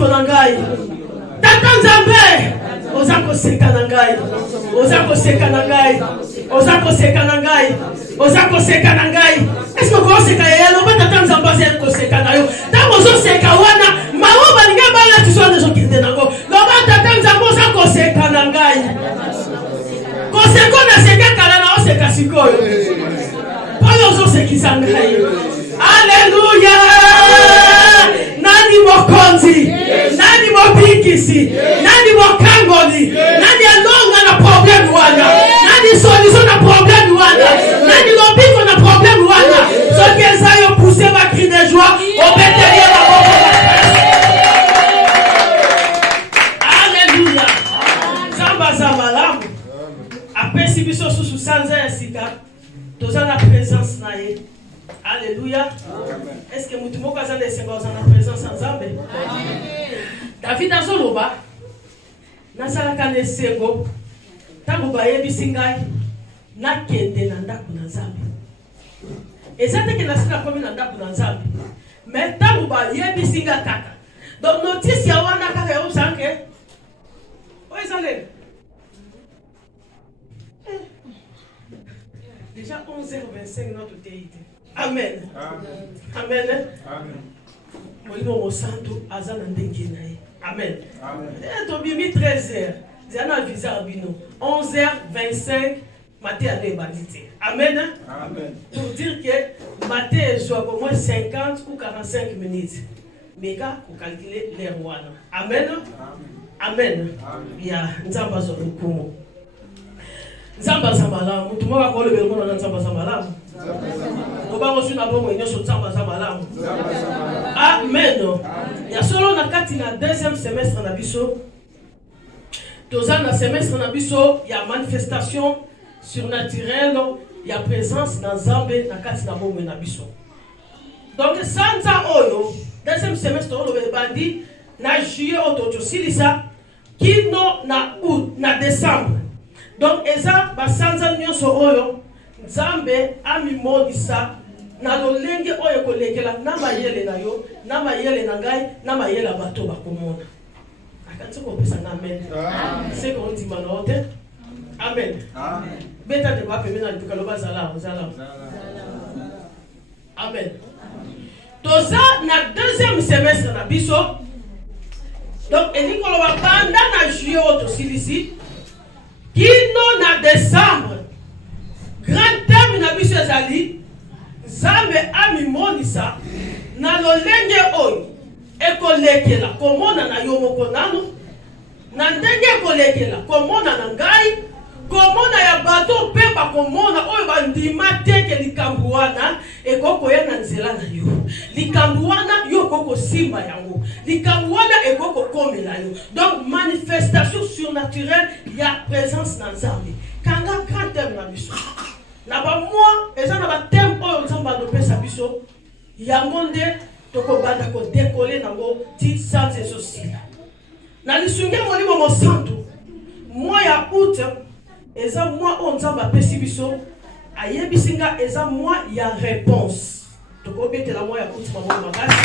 lobiko na ngai. Tata Nzambe, ozako seka na ngai. Ozako seka na ngai. Ozako seka na ngai. Ozako seka na ngai. Est-ce que vous seka ya no tata Nzambe ozako seka na yo? Tango zo seka wana, mawo balinga bala tu so dezo kinde nango. Loba tata Nzambe ozako seka na ngai. Ko seko na seka kala na oseka sikoyo. Palo zo sekisa ngai. Alléluia. Nani mokonzi, nani mopikisi, nani mokangoli, nani alonga na problème wana, nani solution na problème wana, nani lobiko na problème wana. Ce que ça yo poussé ma cri de joie au bétail la bobo. Alléluia. Zamba zambalamu. Après si biso sous sanza ya sika, toza na présence na ye. Alléluia. Est-ce que nous avons la présence en Zambé? David a zoloba. Nasala kane sego. Tabuba yebi singai. Na kende na ndaku na Zambé. Ezate ke nasila komi na ndaku na Zambé. Mais tabuba yebi singa kaka. Donc notice ya wana kaka ya usanke. Oezale. Déjà 11h25 notre TIT. Amen. Amen. Amen. Santo azana ndenge nae. Amen. Tobimi 13h. Zana visa bino. 11h25 maté ane bandité. Amen. Amen. Pour dire que maté soit au moins 50 ou 45 minutes. Mais quand vous calculez les rois. Amen. Amen. Ya nzamba zo lukumo. Nzamba zambala, mutumo wa kole belmo na nzamba zambala. Amen. Il y a solo na kati na deuxième semestre na biso. Toza na semestre na biso, il y a manifestation surnaturelle, il y a présence na Nzambe na kati na bombe na biso. Donc sanza oyo, deuxième semestre oyo bandi na juillet ototo silisa kino na août na décembre. Donc eza ba sanza nyonso oyo Nzambe amimonisa na lolenge oyo kolekela na mayele na yo, na mayele na ngai, na mayele bato bakomona. Akanzi ko pesa na amen. C'est qu'on dit manote. Amen. Amen. Beta de ba pemena lituka lo bazala, zala. Amen. Toza na deuxième semestre na biso. Donc elikolo ba banda na juillet oto silisi. Kino na décembre. Grand terme na biso ezali Nzambe amimonisa na lolenge oyo ekolekela komona na yo moko nano na ndenge ekolekela komona na ngai komona ya bato mpe bakomona oyo bandima teke likambo wana ekokoya na nzela na yo likambo wana yo kokosimba yango likambo wana ekokokomela yo. Donc manifestation surnaturelle ya présence na Nzambe kanga grand terme na biso na ba moi eza na ba thème oyo Nzambe adopesa biso ya monde toko banda ko décoller nango ti sans esosila na lisunge molimo mo santo moi ya août eza moi on Nzambe apesi biso ayebisinga eza moi ya réponse toko betela moi ya août mamo makasi.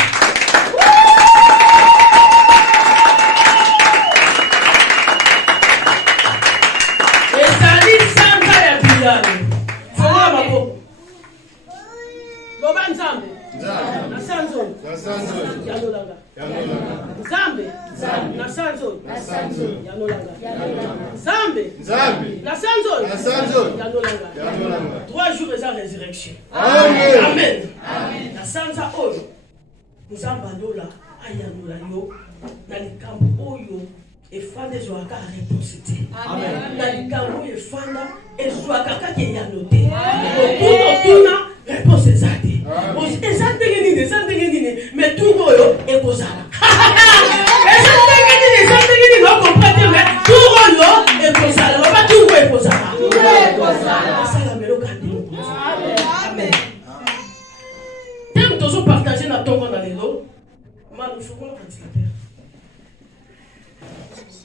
Ezali sanza ya bilani Loba Nzambe. Na sanzo. Yanolanga. Nzambe. Na sanzo. Yanolanga. Nzambe. Na sanzo. Yanolanga. 3 jours et sa résurrection. Amen. Na sanza oyo. Nzamba ndola ayanola yo na likambo oyo efande zoaka réponse te. Amen. Na likambo efanda ezwaka kaka yanote. Okuna réponse ezate. Ezate ngeni mais tout oyo ekozala. Ezate ngeni no comprendre mais tout oyo ekozala. Ba tout oyo ekozala. Sala melo kandi. Amen. Tem toujours partager na tongo na lelo. Manufuko na testateur.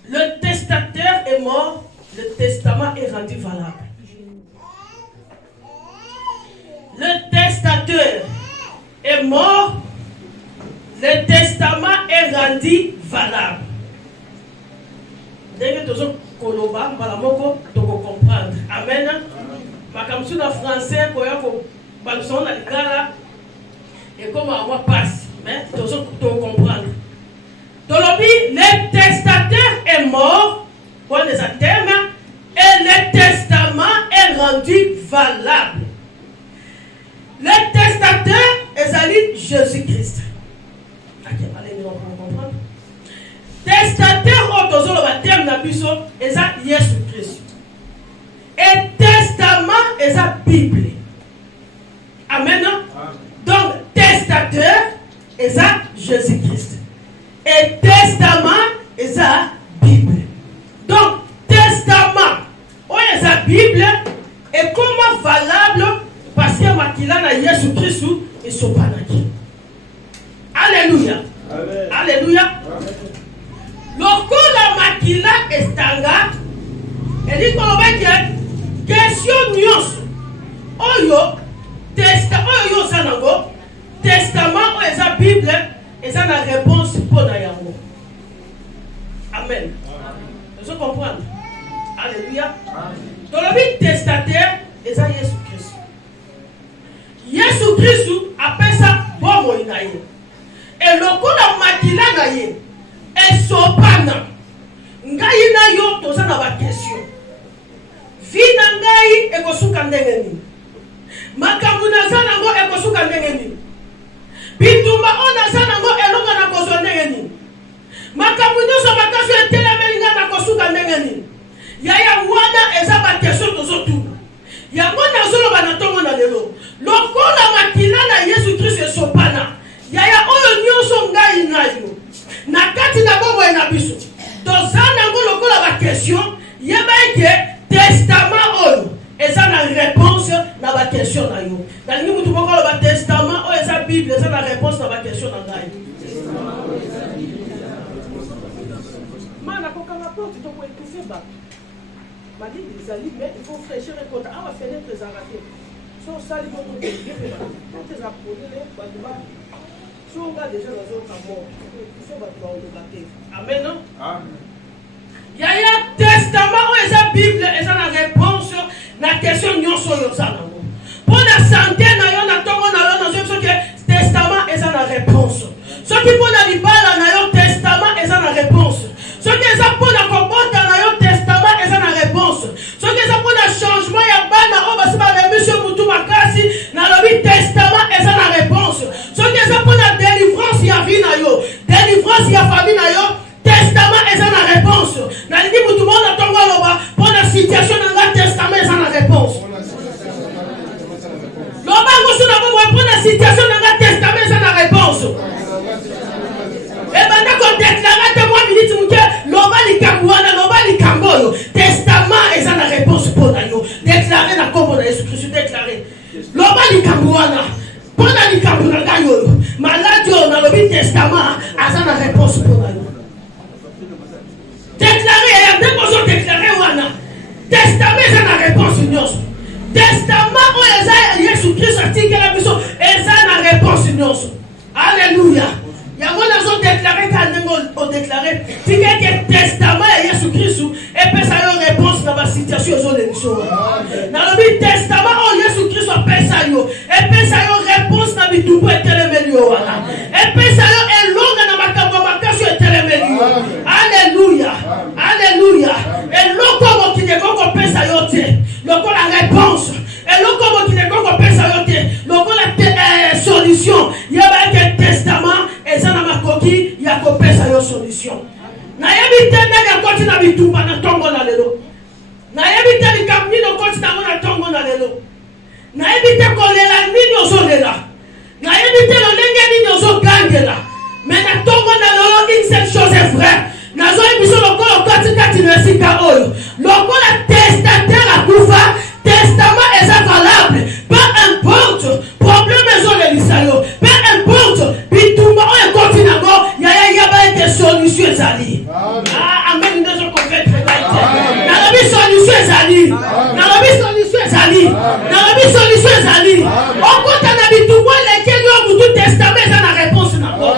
Le testateur est mort, le testament est rendu valable. Le testateur est mort, le testament est rendu valable. Dès que tu as koloba, malamoko, tu comprendre. Amen. Ma comme sur le français, quand tu as le gala, et comme on passe, mais tu dois comprendre. Le testataire est mort, on les attend, et le testament est rendu valable. Le testataire est Jésus-Christ. Allez, on va comprendre. Testataire au tozo le baptême na biso est Jésus-Christ. Et testament est la Bible. Amen. Donc testataire est Jésus-Christ. Et testament est la Bible. Donc testament est la Bible est comment valable parce que makila na Jésus-Christ est sopanaki. Alléluia. Amen. Alléluia. Lokola makila estanga eli kolobaki question nyonso oyo oyo sanango testament oyo eza Bible eza na réponse mpona yango. Amen. Vous comprenez? Alléluia. Tolobi testataire eza Yesu Christ. Yesu Christ apesa bomoi na ye. Et lokola makila na ye esopana ngai na yo toza na ba question. Vina ngai ekosuka ndenge nini? Makambo na zana ngo ekosuka ndenge nini? Bitumba ona zana ngo elonga na kozo ndenge nini? Makambo nyonso bakaso etelemeli nga na kosuka ndenge nini? Yaya wana eza ba question tozotuna. Yango nazoloba na tongo na lelo. Lokola makila na Yesu Christ esopana. Yaya oyo nyonso ngai na yo. Na kati na bobo na biso. Tozana ngo lokola ba question yeba ke testament oyo eza na réponse na ba question na yo. Dalingi mutu moko ba testament oyo eza Bible eza na réponse na ba question na ngai. Mana kokanga porte to ko étouffer ba. Mali bizali mais il faut fraîchir le compte. Ah va fenêtre préservatif. So sali bobo de bien ba. Tout est appelé ba ba. So on va déjà dans un camp. Il faut ba to le bater. Amen. Amen. Yaya testament ou eza Bible eza na réponse na question nyonso yo zana. Pour la santé na yo na tongo na yo na zo que testament eza na réponse. Ce qui pour la libala na yo testament eza na réponse. Ce qui eza pour la comporta na yo testament eza na réponse. Ce qui eza pour la changement ya bana o basi ba monsieur mutu makasi na lobi testament eza na réponse. Ce qui eza pour la délivrance ya vie na yo, délivrance ya famille na yo testament eza na réponse. Na lingi mutu mona tongo loba pour la situation na testament eza na réponse. Loba ngoso na bobo pour la situation na testament eza na réponse. Et banda ko déclarer te moi minute muke loba likangwana loba likangoyo testament eza na réponse pour na yo. Déclarer na kombo na Jésus Christ déclarer. Loba likangwana pour na likangwana gayo. Malade na lobi testament eza na réponse pour na yo. Déclarer, il y a deux personnes déclarées wana. Testament eza na réponse nyonso. Testament o eza Yesu Christ article la biso eza na réponse nyonso. Alléluia. Yango nazo déclarer quand on déclarer que testament ya Yesu Christ et pesa yo réponse na ba situation zo l'émission. Na lobi testament o Yesu Christ pesa yo et pesa yo réponse na bitumbu etelemelio wana. Et pesa yo elonga na makambo makasho etelemelio. Alléluia. Alléluia. Et lokomo ki ne koko pesa yo te. Lokola réponse. Et lokomo ki ne koko pesa yo te. Lokola solution. Yaba ke testament eza na makoki ya kopesa yo solution. Na yebi te na koti na bitumba na tongo na lelo. Na yebi te likamni no koti na tongo na lelo. Na yebi te kolela nini ozolela. Na yebi te lolenge nini ozogangela. Mais na tongo na lelo une seule chose est vraie. Nazo ebiso lokolo koti kati na sika oyo. Lokola testataire akufa, testament eza valable. Peu importe problème ezolelisa yo. Peu importe bitumba oyo koti na go yaya ba ete solution ezali. Amen ndezo concrète réalité. Na la bi solution ezali. Na la bi solution ezali. Na la bi solution ezali. Okota na bitumba lesquels yo mutu testament eza na réponse na go.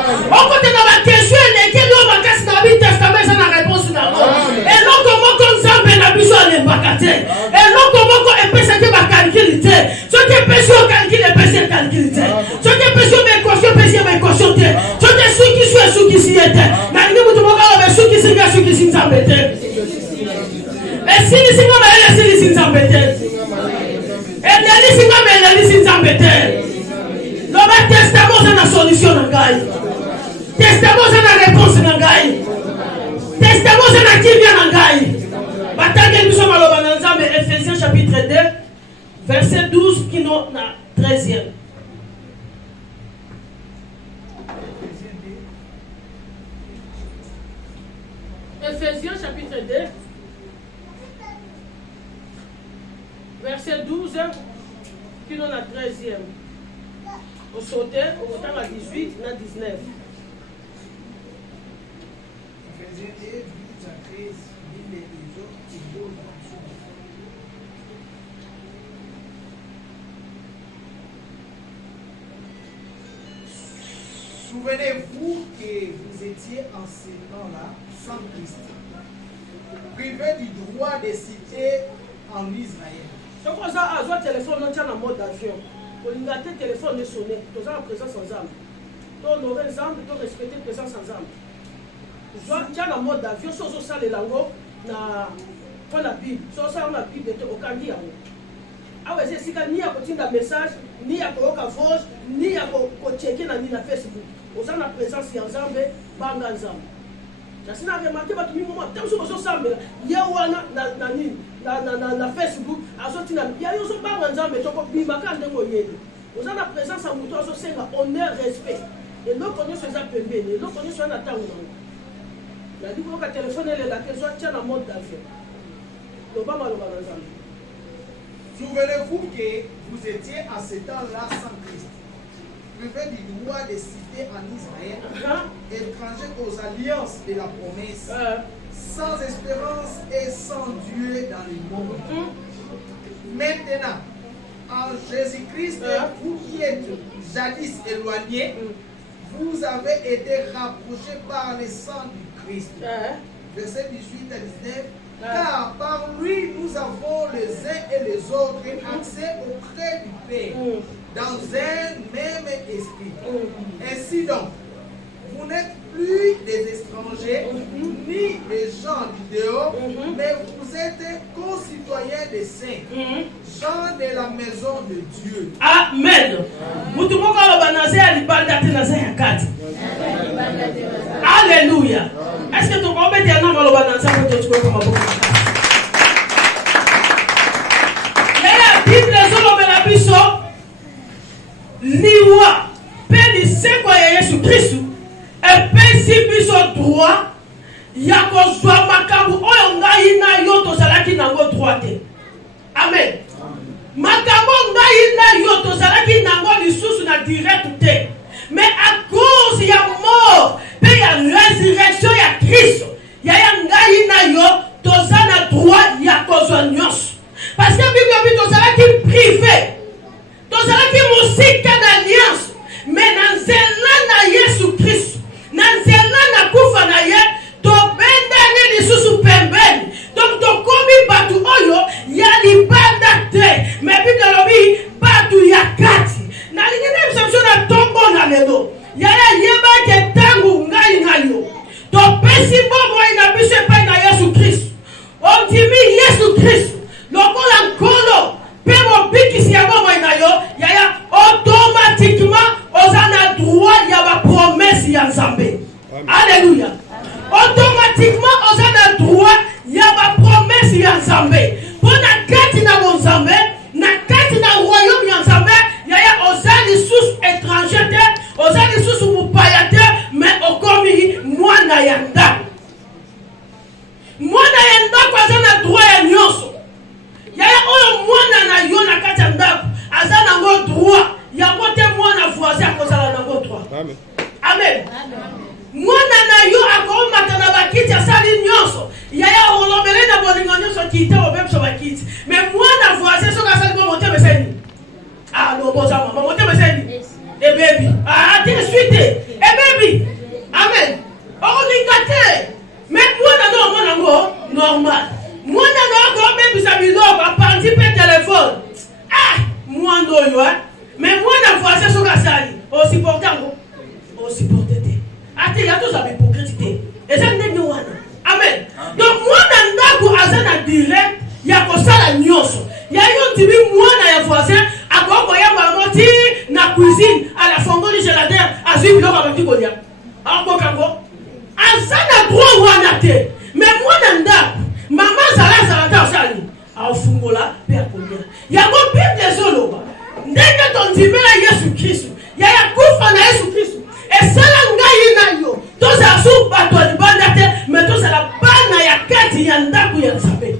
nzambe te. Esilisi nga mayele esilisi nzambe te. Elelisi nga mayele elelisi nzambe te. Loba testament oza na solution na ngai. Testament oza na réponse na ngai. Testament oza na kimia na ngai. Batangeli biso maloba na nzambe Ephésiens chapitre 2 verset 12 kino na 13e. Ephésiens chapitre 2 verset 12 kino na 13e. Au sauter, au temps à 18 na 19. Ephésiens 2, 12 à 13, Bible et les autres qui volent dans le Souvenez-vous que vous étiez en ce temps-là sans Christ, privés du droit de citer en Israël. Ce qu'on a un téléphone, on tient en mode avion. On a un téléphone de sonner, on a la présence sans âme. On aurait les âmes, on respecter la présence sans âme. On tient en mode avion, si on a les langues, on a la Bible. Si on a la Bible, on a la ah ouais, c'est ni à côté d'un message, ni à côté d'un voice, ni à checker dans la Facebook. On a la présence en Zambé, banga Zambé. J'ai remarqué que tout le monde, tant que vous Zambé, il y a na Facebook, il y a un banga Zambé, on a la présence en mouton, on a honneur, respect. Et l'autre on est sur les appels, et l'autre on est sur un attente. Il a dit que le téléphone est là, que soit tient en mode d'avion. L'Obama, Souvenez-vous que vous étiez à ce temps-là sans Christ, privés du droit de citer en Israël, étrangers aux alliances de la promesse, sans espérance et sans Dieu dans le monde. Maintenant, en Jésus-Christ, vous qui êtes jadis éloignés, vous avez été rapprochés par le sang du Christ. Verset 18 à 19. Car par lui, nous avons les uns et les autres accès auprès du Père dans un même esprit. Ainsi donc, vous n'êtes plus des étrangers ni des gens du dehors, mais vous êtes concitoyens des saints, gens de la maison de Dieu. Amen. Alléluia. Est-ce que tu comprends bien non maloba na nzambe to tshiko kama boka? La Bible ezolobela biso liwa pe lisengo ya Yesu Kristu epesi biso droit ya kozwa makambo oyo ngai na yo tozalaki nango droit te. Amen. Makambo ngai na yo tozalaki nango lisusu na direct te. Mais à cause ya mort, il y a résurrection, il y a Christ. Il y a ngai na yo, tozana droit ya kozwa nyos. Parce que Bible dit tozala ki privé. Tozala ki musika d'alliance. Mais dans nzela na Yesu Christ, dans nzela na kufa na ye, to bendane lisusu pembeni. Donc to komi batu oyo ya libanda te. Mais Bible lobi batu ya kati. Na lingine msamsho na tombo na lelo. Yaya yeba ke tangu ngai na yo. To pesi bobo ina bishe pa na Yesu Christ. On dimi Yesu Christ. Lokola nkolo pe mo bikisi ya bobo ina yo. Yaya automatiquement ozana droit ya ba promesse ya Nzambe. Alléluia. Automatiquement ozana droit ya ba promesse ya Nzambe. Pona kati na Nzambe, na kati na royaume ya Nzambe, yaya ozali sous étranger te, ozali sous mupaya te, mais okomi mwana ya ndako. te. Mais moi dans ndako, maman zala ta osali. A fungola pe akolia. Ya go Bible zoloba. Ndenge tondimela Yesu Kristo. Ya kufa na Yesu Kristo. Esala ngai na yo. Toza su bato libanda te, mais toza la bana ya kati ya ndako ya Nzambe.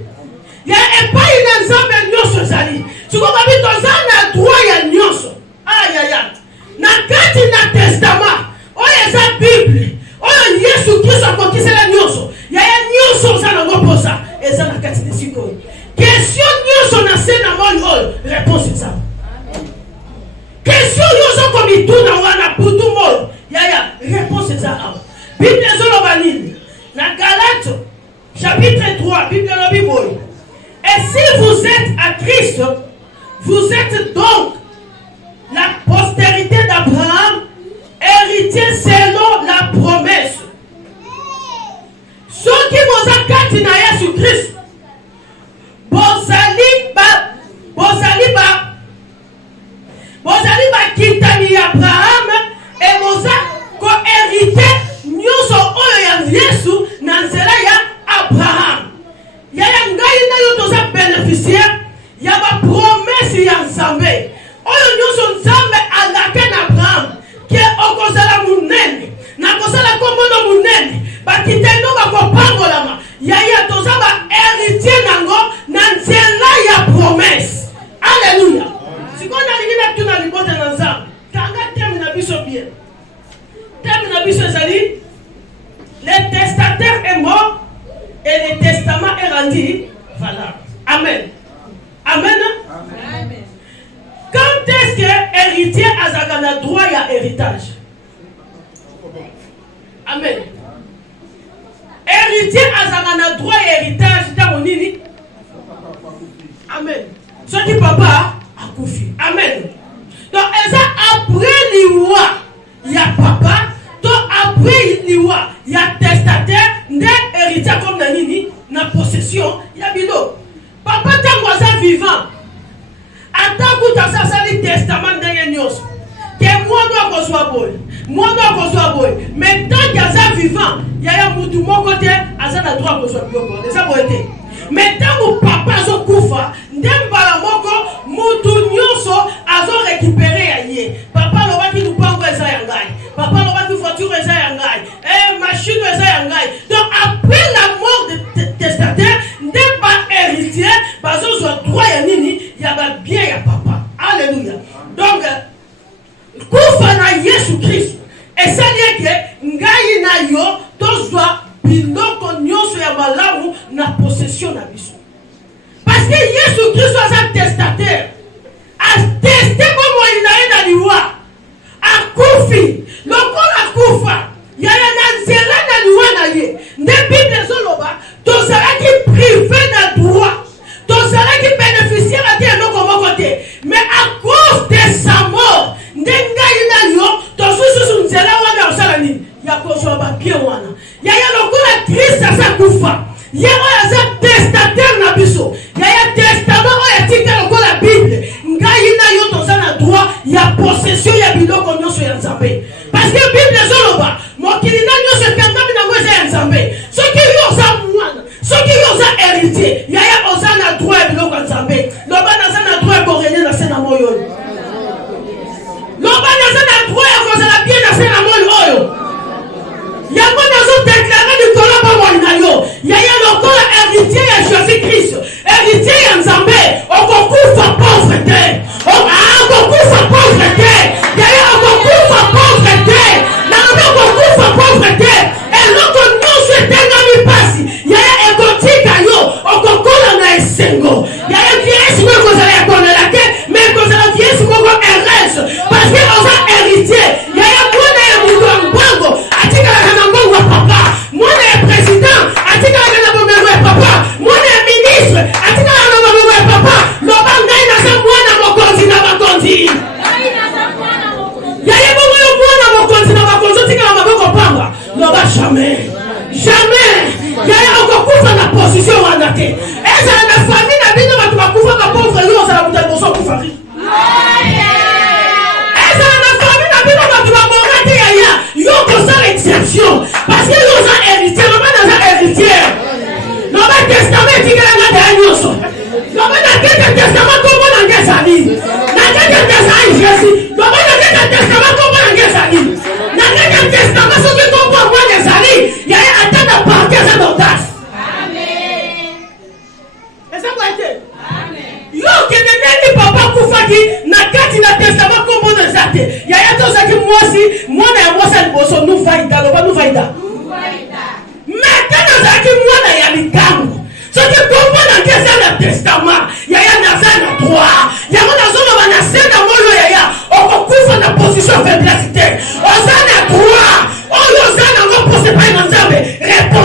Ya epai na Nzambe nyonso zali. Sikoba bitoza na droit ya nyonso. Aya. Na kati na testament. Oyo eza Bible. Oyo Yesu Kristo akokisela nyonso. Ya nyonso za na ngoposa. Eza na kati de sikoyo. Question nyonso na se na moni oyo. Réponse eza. Question nyonso komi tu na wana putu moyo. Ya réponse eza. Bible ezoloba nini? Na Galates chapitre 3, Bible lobi boy. Et si vous êtes à Christ, vous êtes donc la postérité d'Abraham, héritier selon la promesse. Ceux qui vous ont na Yesu Christ, bozali ba kitani Abraham et moza ko hérité nyonso oyo ya Yesu na nzela ya Abraham. Ya ngai na yo toza bénéficiaire ya ba promesse ya Nzambe. Oyo nyonso Nzambe alake na Abraham ke okozala munene na kozala kombono munene bakitendo bakopangolama ya toza ba héritier nango na nzela ya promesse. Alléluia. Sikona lingina tuna libota na Nzambe. Kanga teme na biso bien. Teme na biso ezali le testataire est mort et le testament est rendu valable. Amen. Amen. Amen. Quand est-ce que héritier a droit à héritage? Amen. Héritier a droit à héritage dans mon nini? Amen. Ce qui papa a confié. Amen. Donc, après l'iwa, il y a papa. Donc, après l'iwa, il y a testataire. N'est héritier comme Nanini, na possession, il y a bino. Papa, t'es vivant. Attends que tu as sali testament dans les nyos. Que moi, dois soit boy. Moi, dois soit boy. Mais tant qu'il y a vivant, il y a un moutou mon côté, à ça, la droit qu'on soit boy. C'est ça, boy. Mais tant que papa so koufa, ndembala moko, moutou nyoso, a so récupéré aïe. Papa, l'on va qui nous parle de ça yangai. Papa, l'on va qui voiture de ça yangai. Machine de ça yangai. Donc, après la mort de testataire, n'est pas héritier, parce que soit droit ya nini, il y a bien ya papa. Alléluia. Donc, koufa na Yesu Christ. Et ça dit que, ngai na yo, tozwa biloko nyonso ya malamu na possession na biso. Parce que Yesu Christ was un testataire. A testé comme il a na liwa. A kufi. Lokola kufa. Ya na nzela na liwa na ye. Ne Bible zoloba, tozala ki privé na droit. Tozala ki bénéficiaire à te loko moko te. Mais à cause de sa mort, ndenga ina yo, tosusu nzela wana osala nini? Ya kozwa ba bien wana. Yaya lokola Christ asa kufa. Yaya asa testataire na biso. Yaya testament oya tika lokola Bible. Ngai na yo toza na droit ya possession ya biloko nyonso ya Nzambe. Parce que Bible zoloba, mokili na nyonso kangami na ngweza ya Nzambe. Soki yo oza mwana, soki yo oza héritier, yaya oza na droit ya biloko ya Nzambe. Loba naza na droit ya korene na se na moyo. Loba naza na droit ya kozala bien na se na moyo oyo. Yango nazo déclarer du colombo wangayo. Yaya lokola héritier ya Jésus-Christ. Héritier ya Nzambe. Okokufa pauvreté. Okokufa pauvreté. Yaya okokufa pauvreté. Nanga okokufa pauvreté. Et loko nyonso etengami pasi. Yaya ekotika yo. Okokola na esengo. Yaya viesi ko kozala ya konela te. Mais kozala viesi ko erreur. Parce que oza héritier. Yaya mwana ya mutu mbango. Atika papa, moi le président, atika na bomero e papa, moi le ministre, atika na bomero e papa, loba ngai na sa mwana mokonzi na bakonzi. Yaya bomero mwana mokonzi na bakonzi tika na maboko pamba. Loba jamais. Jamais. Yaya okokufa na position wana te. Eza na famille na bino batu bakufa ka pauvre yo za muta boso kufa. Eza na famille na bino batu ba morate yaya. Yo ko ça l'exception parce que nous avons hérité, maman a hérité.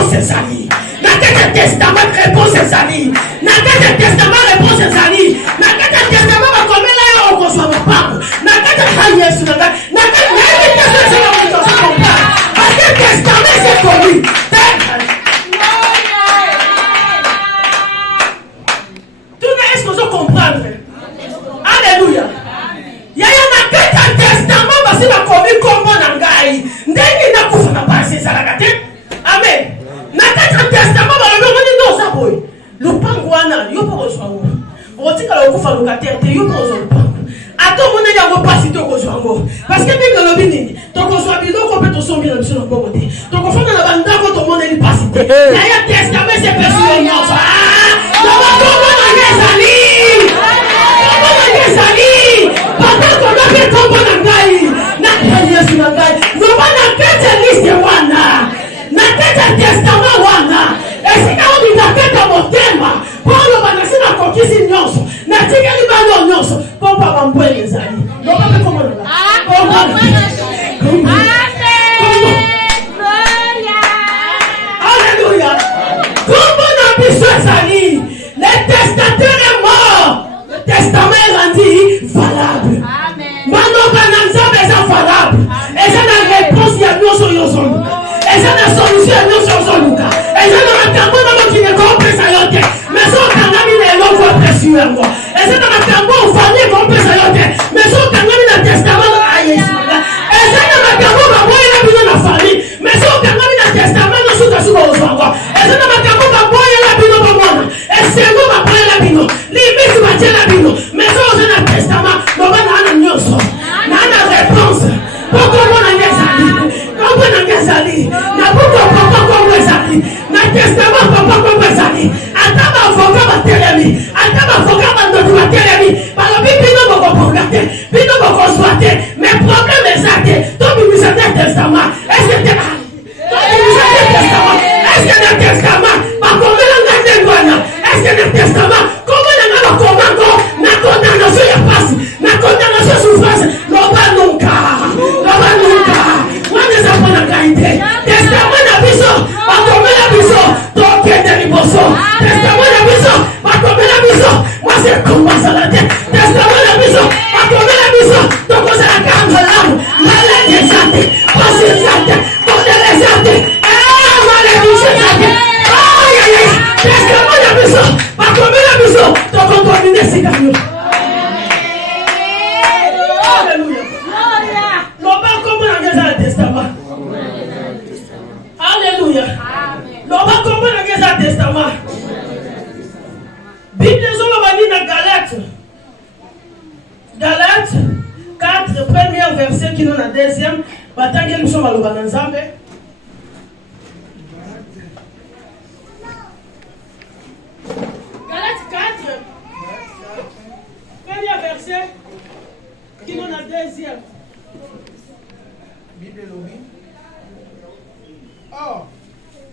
réponse ezali. Na kati ya testament réponse ezali. Na kati ya testament réponse ezali. Na kati ya testament bakomela yo okozwa mopango. Na kati ya Yesu na kati na parce que testament c'est connu. Est-ce que vous comprenez? Alléluia. Il y a un testament parce que vous avez commis un ngai. Ndenge na kufa na basi salakate. Amen. Na kati testament ba lo ngoni ndo saboy. Lupango wana yo po zwango. Otika lo kufa locataire te yo po zwango. Ato mona ya go pasi to ko zwango. Parce que bingo lo binini. To ko zwa bido ko pe to sombi na biso na bongo te. To ko fona na banda ko to mona ni pasi te. Ya testament c'est personne non.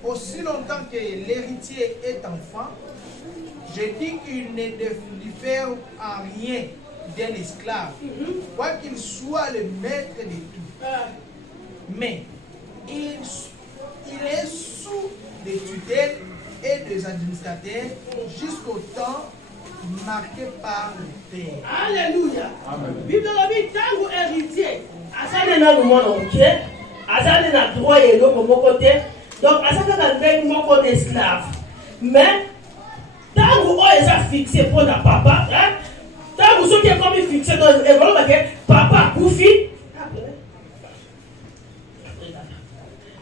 Aussi longtemps que l'héritier est enfant, je dis qu'il ne diffère en rien d'un esclave, quoi qu'il soit le maître de tout. Mais il est sous des tutelles et des administrateurs jusqu'au temps marqué par le père. Alléluia. Bible dit tango héritier. Asale na lumona oké. Asale na droit et l'autre mon côté. Donc asale na ndenge moko d'esclave. Mais tango o eza fixé pour na papa, hein? Tango so qui est comme fixé dans et voilà que papa koufi.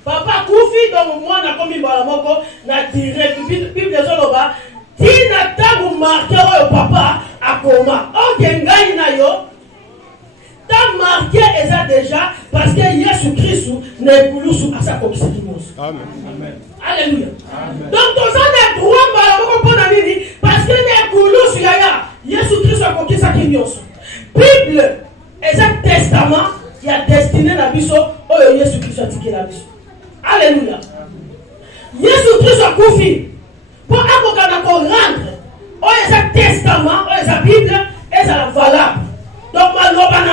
Papa koufi donc moi na komi bala moko na direct Bible zoloba. Tina tangu marqué au papa akoma. Ok ngai na yo. Ta marqué eza déjà parce que Jésus Christ n'est plus sous sa commission. Amen. Alléluia. Donc tous on est droit bala moko pona nini parce que n'est plus sous yaya. Jésus Christ a conquis sa commission. Bible eza testament il y a destiné na biso oyo Jésus Christ a tiké la biso. Alléluia. Jésus Christ a confié pour rendre au testament, au Bible, et ça valable. Donc, ma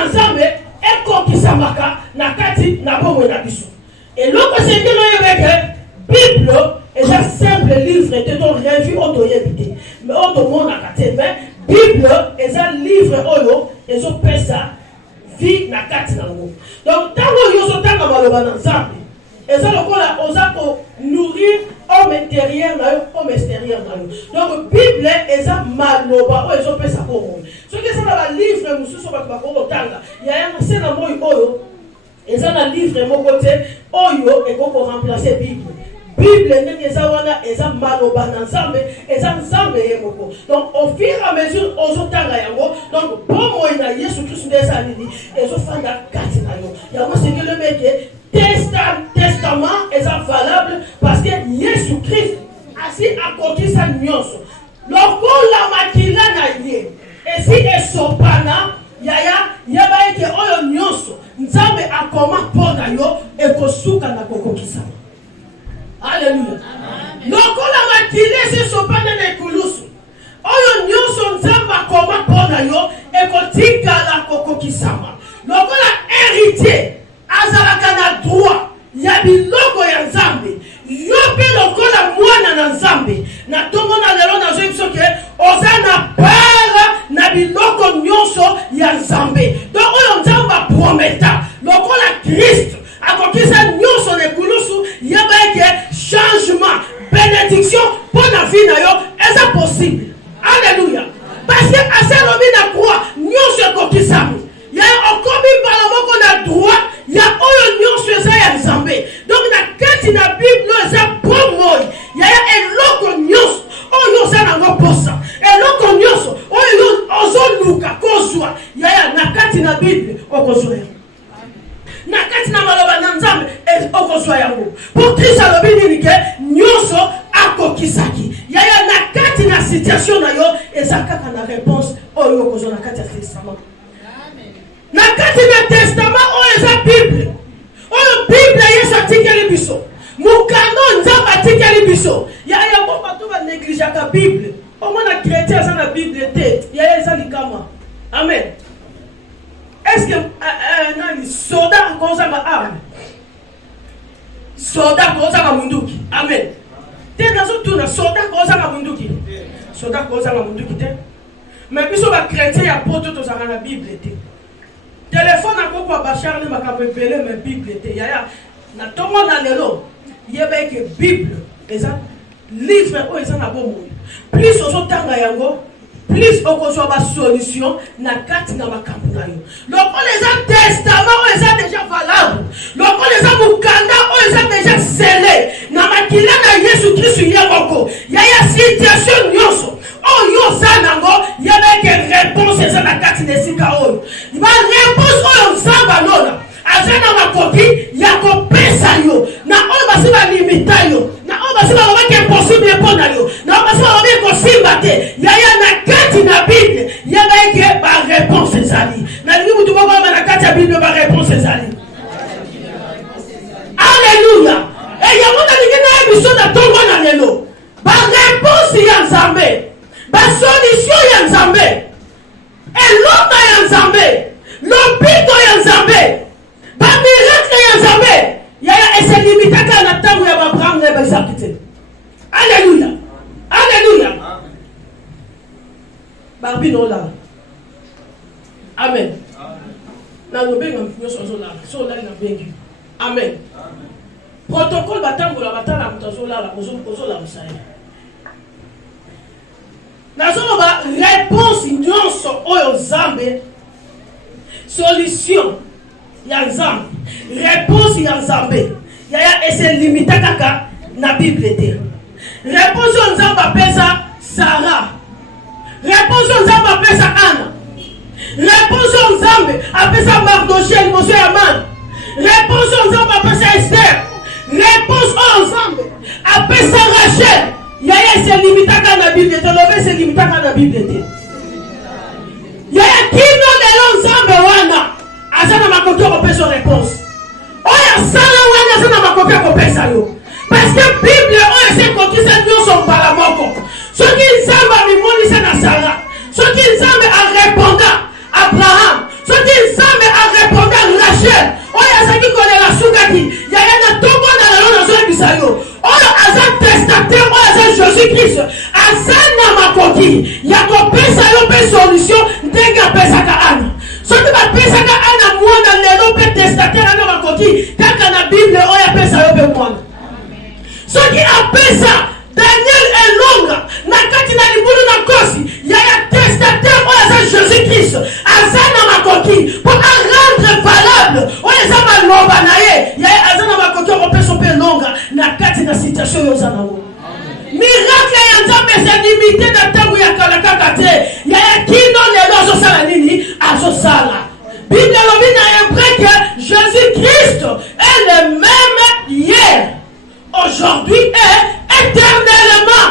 ensemble est conquis samaka, na kati, na bomo na biso. Et l'autre, c'est que la Bible, et eza simple livre te to revue oto yebite mais oto mona kate mais Bible eza livre oyo ezopesa vie na kati na ngo donc tango yoso tanga maloba na Nzambe eza lokola oza ko nourrir homme intérieur na yo homme extérieur na yo donc Bible eza maloba oyo ezopesa ko so que ça na livre mususu bakoko tanga ya na sena moyo oyo eza na livre moko te oyo ekoko remplacer Bible Bible ndenge eza wana eza maloba na Nzambe eza Nzambe ye moko donc au fur et à mesure ozotanga yango donc bomo na Yesu Kristo ndesa nini ezofanda kati na yo yango c'est que le mec testament eza valable parce que Yesu Christ asi akokisa nyonso lokola makila na ye esi esopana yaya yabaike oyo nyonso Nzambe akoma mpona yo ekosuka na kokokisa. Alléluia. Lokola makile se sopana na ekulusu oyo nyonso Nzambe akoma mpona yo ekotika na kokokisama lokola héritier azalaka na droit ya biloko ya Nzambe yo mpe lokola mwana na Nzambe na tongo na lelo nazo biso ke oza na part na biloko nyonso ya Nzambe donc oyo Nzambe aprometa lokola Christ akokisa nyonso na ekulusu yabaike changement bénédiction pour la vie na yo eza possible. Alléluia. Parce que asalobi na croix nyonso ekokisami ya okomi mbala moko na droit ya oyo nyonso eza ya Nzambe donc na kati na Bible eza bomoi ya eloko nyonso oyo oza nango posa eloko nyonso oyo ozoluka kozwa ya na kati na Bible okozwa na kati na maloba na Nzambe okozwa yango pour Christ alobi nini ke nyonso akokisaki yaya na kati na situation na yo eza kaka na réponse oyo okozwa na kati ya testament na kati na testament oyo eza Bible oyo Bible Yesu atikeli biso mukano Nzambe atikeli biso yaya bo bato ba négligeaka Bible omona chrétien aza na Bible te yaya eza likama amen. Est-ce que nani soda koza ba arme soda koza ba munduki amen te nazo tuna soda koza ba munduki soda koza ba munduki te mais biso ba chrétien ya poto to zaka na Bible te téléphone akoko ba charle makambo ebele mais Bible te yaya na tongo na lelo yeba ke Bible eza livre o eza na bomo plus ozotanga yango plus okozwa ba solution na kati na makambo na yo lokola eza testament o eza déjà valable lokola eza mukanda o eza déjà scellé na makila na Yesu Kristo yekoko yaya situation nyonso oyo za nango yabeke réponse eza na kati na sika oyo ba réponse oyo Nzambe alona aza na makoki ya kopesa yo na oyo basi ba limita yo na oyo basi ba lobaki impossible mpona yo na oyo basi ba lobaki kosimba te yaya na kati na Bible yabeke ba réponse ezali na lingi mutu moko na kati ya Bible ba réponse ezali. Alléluia. Et yango na lingi na biso na tongo na lelo ba réponse ya Nzambe ba solution ya Nzambe elonga ya Nzambe lopito ya Nzambe ba miracle ya Nzambe yaya ese limitaka na tango ya Abraham na Isaac te. Alléluia. Alléluia. Barbino là. Amen. Na lobenga mfunyo so là. So là na bengi. Amen. Protocole batango la batala mutazo là kozo la msaye. Na so ba réponse nyonso oyo Nzambe solution ya Nzambe réponse ya Nzambe yaya ese limita kaka na Bible te réponse ya Nzambe apesa Sarah réponse ya Nzambe apesa Anna réponse ya Nzambe apesa Mardochée monsieur Aman réponse ya Nzambe apesa Esther réponse ya Nzambe apesa Rachel yaya ese limita kaka na Bible te lobe ese limita kaka na Bible te yaya kino lelo Nzambe wana azana makoki kopesa réponse oya sala wana azana makoki kopesa yo parce que Bible oyo esekokisa nyonso mbala moko soki Nzambe abimonisa na Sara soki Nzambe areponda Abraham soki Nzambe areponda Rachel oyo azaki kolela sukaki yaya na tongo na lelo nazoyebisa yo oyo aza testateur makoki ya kopesa yo pe solution ndenge apesaka ana soki bapesaka ana mwana lelo pe testateur na makoki kaka na Bible oyo apesa yo pe mwana soki apesa Daniel elonga na kati na libulu na kosi ya testateur oyo aza Jésus-Christ aza na makoki pour rendre valable oyo aza maloba na ye ya aza na makoki okopesa pe longa na kati na situation oyo aza nango. Miracle ya Nzambe c'est limité na tango ya kala kaka te ya kino lelo azosala nini azosala. Bible lobi na Hébreu que Jésus-Christ est le même hier, aujourd'hui et éternellement.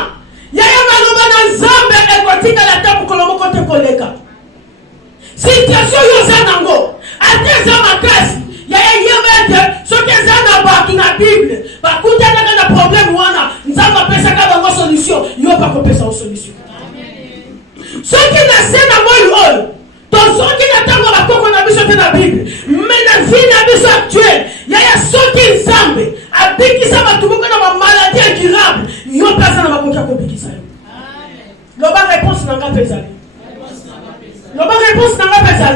Yaya maloba na Nzambe ekotika la tabu kolomoko te koleka. Situation yo zanango ateza makasi yaya yebete soki zana batu na Bible bakutana na problème wana Nzambe pesa ka bango solution yo pa ko pesa solution. Soki na sena moyo oyo to soki na tango bakoko na biso te na Bible mais na vie na biso actuelle yaya soki Nzambe abikisa batu boko na maladie incurable yo pesa na makoki ko bikisa yo. Loba réponse na nga pesa. Loba réponse na nga pesa.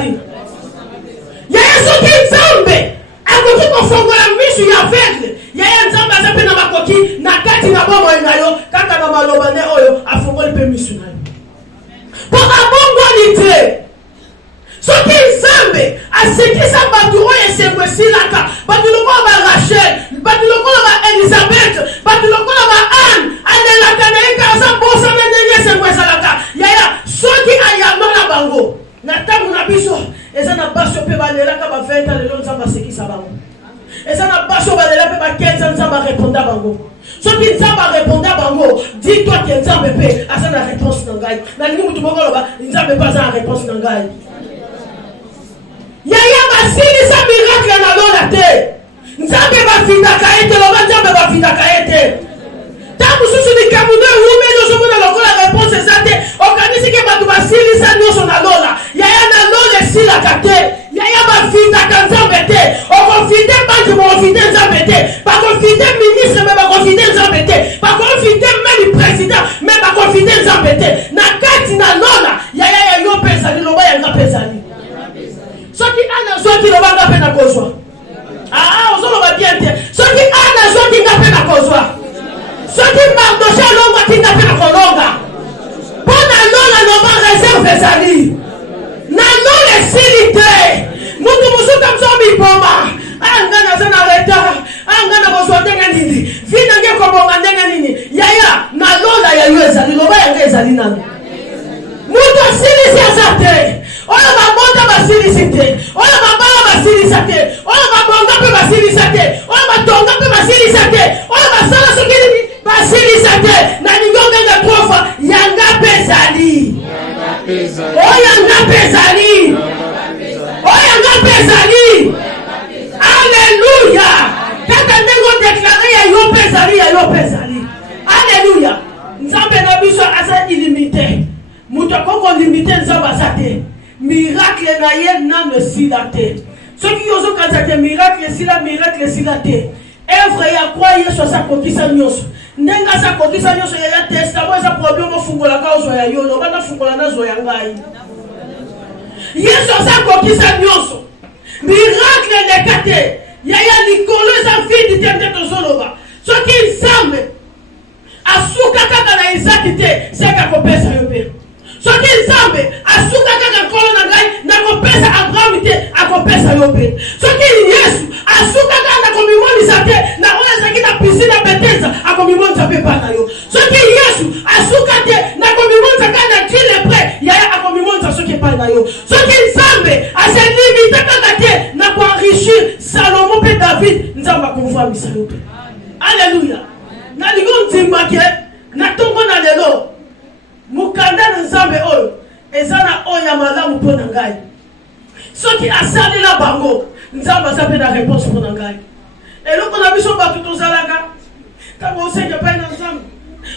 Yaya soki Nzambe akoki kofongola misu ya aveugle yaya Nzambe azape na makoki na kati na bomo na yo kaka na maloba ne oyo afongoli pe misu na yo pour abongoli te soki Nzambe asekisa batu oyo esekwesilaka batu lokola ba Rachel batu lokola ba Elisabeth batu lokola ba Anne anelaka na ye kasa bosa na ndenge esekwesalaka yaya soki ayamana bango na tango na biso eza na baso pe balelaka ba 20 ans lelo Nzambe asekisa bango eza na baso balela pe ba 15 ans Nzambe areponda bango soki Nzambe areponda bango dis-toi que Nzambe pe asa na réponse na ngai na lingi mutu moko loba Nzambe pa asa na réponse na ngai yaya basilisa miracle na lola te Nzambe bafindaka ete loba Nzambe bafindaka ete tangu susu likamune ume nyonso mona lokola réponse eza te okanisi ke bato basilisa nyonso na lola yaya na lola esilaka te yaya bafindaka Nzambe te okofinde banki bakofinde Nzambe te bakofinde ministre me bakofinde Nzambe te bakofinde meme président me bakofinde Nzambe te na kati na lola yaya ya yo mpe ezali loba yanga mpe ezali soki ana zoki loba nga mpe na kozwa ozoloba bien te soki ana zoki nga mpe na kozwa soki Mardoché longa tinga mpe na kolonga mpo na lola loba réserve ezali na lola esili te mutu mosuka mso miboma nga naza na retard nga na kozwa ndenge nini vi nange kobonga ndenge nini yaya na lola ya yo ezali loba yange ezali nani mutu asilisi aza te oyo babota basilisi te oyo babala basilisa te oyo babonga mpe basilisa te oyo batonga mpe basilisa te oyo basala soki nini basilisa te na ningongenge profa yanga mpe ezali oyo yanga mpe ezali oyo yanga mpe ezali alleluya kaka ndenge odeklare ya yo mpe ezali ya yo mpe ezali alleluya Nzambe na biso aza illimité mutu akoko limité Nzambe aza te miracle na ye nano esila te soki ozokanisa te miracle esila te œuvre ya kwa Yesu aza kokisa nyonso ndenge aza kokisa nyonso ya testament eza problème ofungolaka ozwa ya yo loba nafungola nazwa ya ngai Yesu aza kokisa nyonso miracle leka te yaya likolo eza vide te nde tozoloba soki Nzambe asuka kaka na Isaki te seka kopesa yo mpe soki Nzambe asuka kaka nkolo na ngai nakopesa Abraham te akopesa yo mpe soki Yesu asuka kaka nakomimonisa te na oyo ezalaki na pisine ya Betesda akomimonisa mpe mpa na yo soki Yesu asuka te nakomimonisa kaka na Dieu le prêtre yaya akomimonisa soki epai na yo soki Nzambe aselimite kaka te na koenrichir Salomo mpe David Nzambe akovamisa yo mpe alleluya nalingi ondimbake na ntongo na lelo mukanda na Nzambe oyo eza na oyo ya malamu mpo na ngai soki asalela bango Nzambe aza mpe na réponse mpo na ngai eloko na biso bato tozalaka ntango osenge epai na Nzambe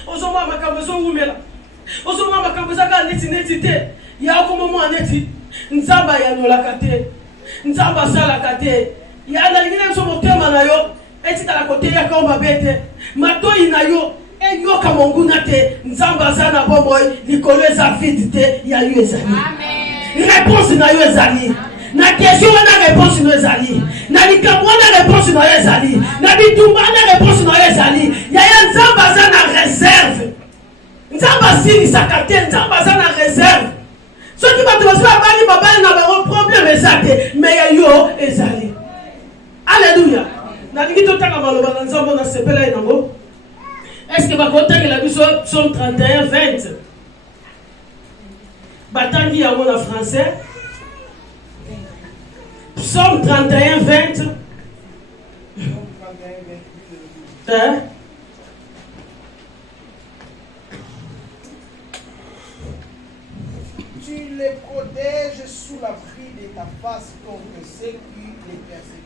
ozomwa makambo ezowumela ozomwa makambo ezaka neti te ya okomomwa neti Nzambe ayanyolaka te Nzambe asalaka te ya nalingi na biso motema na yo etikala kote ya kao mabe te matoi na yo eyoka monguna te nzamba sana bomboy likolo eza vide te ya yo ezali réponse na yo ezali na question wana réponse na ezali na likambo wana réponse na yo ezali na bitumba wana réponse na yo ezali yaya nzamba za na réserve nzamba silisaka te nzamba za na réserve soki bato basala babali na bango problème eza te mais ya yo ezali alléluia nalingi totanga maloba na nzambe na sepela ye nango. Est-ce que bakotangela biso Psaume 31 20 batangi yango na français Psaume 31 20 Tu les protèges sous l'abri de ta face contre ceux qui les persécutent.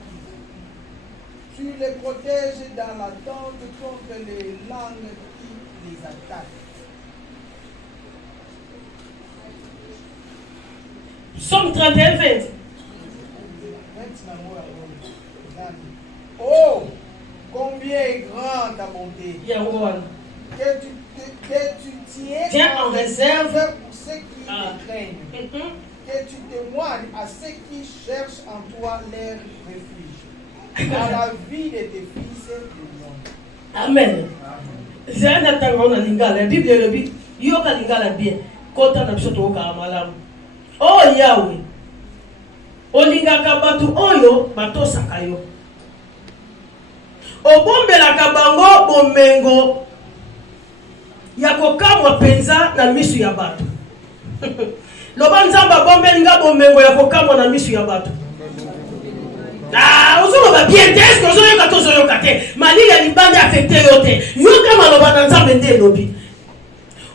Tu les protèges dans la tente contre les langues qui les attaquent. Psaume 31 20. Oh, combien est grande ta bonté. Que tu tiens en réserve pour ceux qui te craignent. Que tu témoignes à ceux qui cherchent en toi leur refuge. Dans la vie de tes fils et du monde. Amen. C'est un attendant dans l'ingala. La Bible le dit, yoka l'ingala bien. Quand on a besoin de malam. Oh Yahweh. Olinga kabatu oyo bato sakayo. Obombe la kabango bomengo. Yako kamwa penza na misu ya bato. Loba nzamba bombe linga bomengo yako kamwa na misu ya bato. Ah, ozo ba bien est-ce que ozo yoka to zo yoka te. Mali ya libande affecté yote. Yoka maloba na nzambe nde lobi.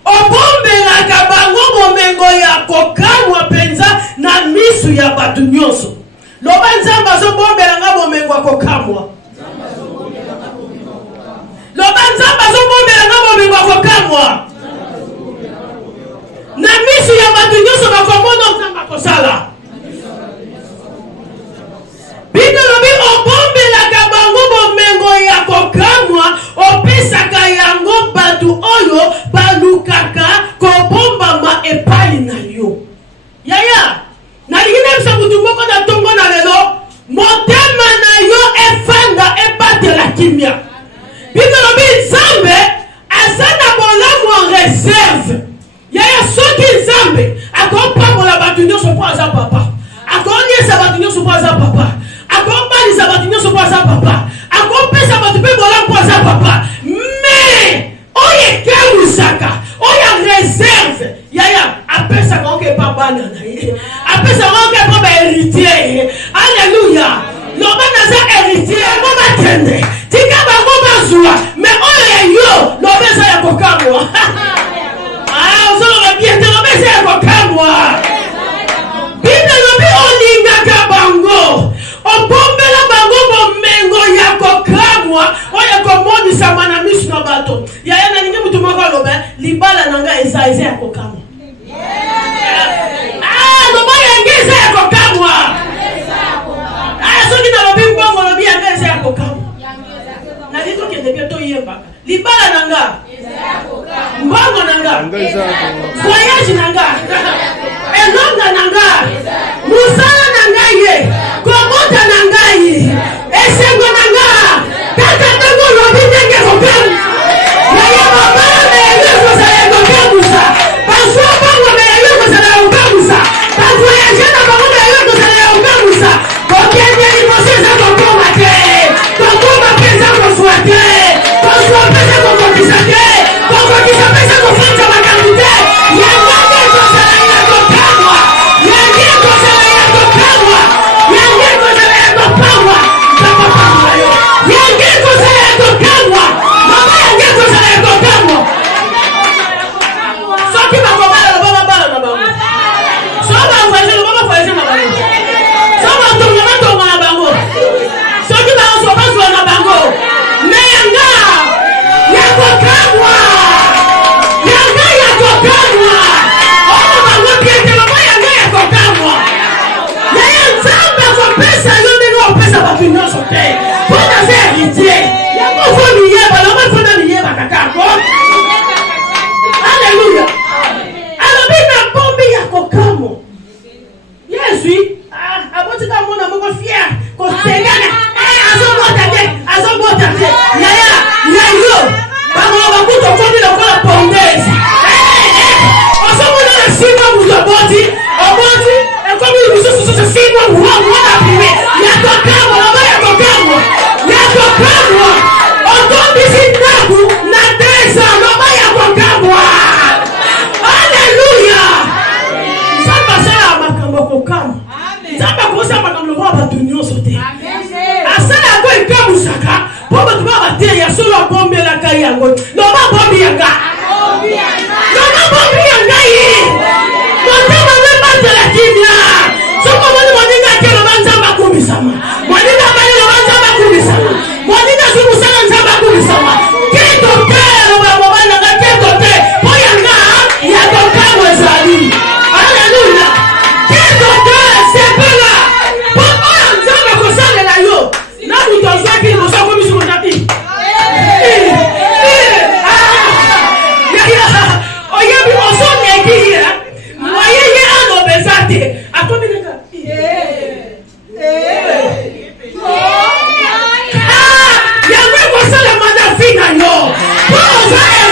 Obombe la kabango bomengo yako kamwa penza na misu ya bato nyonso. Loba nzamba zo bombe la nga bomengo yako kamwa. Loba nzamba zo bombe la nga bomengo yako kamwa. Na misu ya bato nyonso bakomona nzamba kosala. Bino lobi obombe la kabango bomengo yako kamwa opesaka yango bato oyo balukaka kobombama epai na yo. Yaya, nalingi biso mutu moko na tongo na lelo motema na yo efanda ebatela kimia. Bino lobi nzambe aza na bolamu en réserve. Yaya soki nzambe akopambola bato nyonso mpo aza papa, akoniesa bato nyonso mpo aza papa, akobalisa bato nyonso mpo aza papa, akopesa bato mpe bolamu mpo aza papa, mais oyo ekelusaka oyo réserve yaya apesaka oke epa bana na ye, apesaka oke epa baheritier. Alléluia. Loba naza héritier ngo bakende tika bango bazwa, mais oyo ya yo loba eza ya kokamwa. Bien te lobese ya kokamwa. Bina lobi olingaka bango obombela bango bomengo ya kokamwa oyo komonisama na misu na bato. Yaya nalingi mutu moko alobe libala nanga eza ya kokamwa. Loba yange eza ya kokamwa. Soki nalobi mbongo lobi yange eza ya kokamwa. Nali tokende bie toyembaka libala nanga mbongo nanga voyage nanga elonga nanga musala nanga ye komota nanga ye esengo nanga kaka tango lobi ndenge kokamu naye mobala meyeye kozala kokamusa baswa bongo meyeye kozala kokamusa bavoyage na bango meyeye kozala kokamusa kokende liboso eza kokoma te kokoma mpenza kozwa te kozwa mpenza kokokisa te kokokisa mpenza kofanza makambo te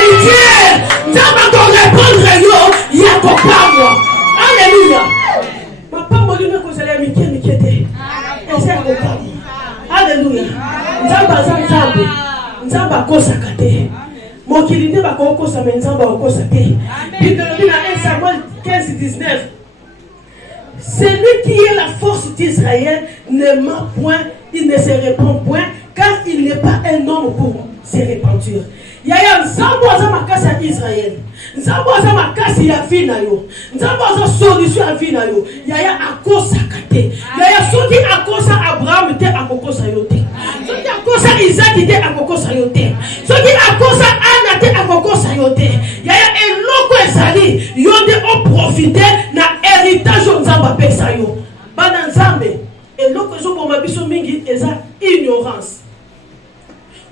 héritier. Nzamba ko répondre yo, ya ko pamwa. Alléluia. Papa molime ko zala mikete. Eza ko pamwa. Alléluia. Nzamba za nzambe. Nzamba ko sakate. Mokili nde bako ko sa nzamba ko sakate. Bible dit dans 1 Samuel 15-19. Celui qui est la force d'Israël ne ment point, il ne se répand point, car il n'est pas un homme pour se repentir. Yaya nzambo aza makasi ya Israël. Nzambo aza makasi ya vie na yo. Nzambo aza solution ya vie na yo. Yaya akosaka te. Yaya soki akosa Abraham te akokosa yo te. Soki akosa Isaac te akokosa yo te. Soki akosa Anna te akokosa yo te. Yaya eloko ezali yo de o profiter na héritage nzamba pesa yo. Bana nzambe eloko zo boma biso mingi eza ignorance.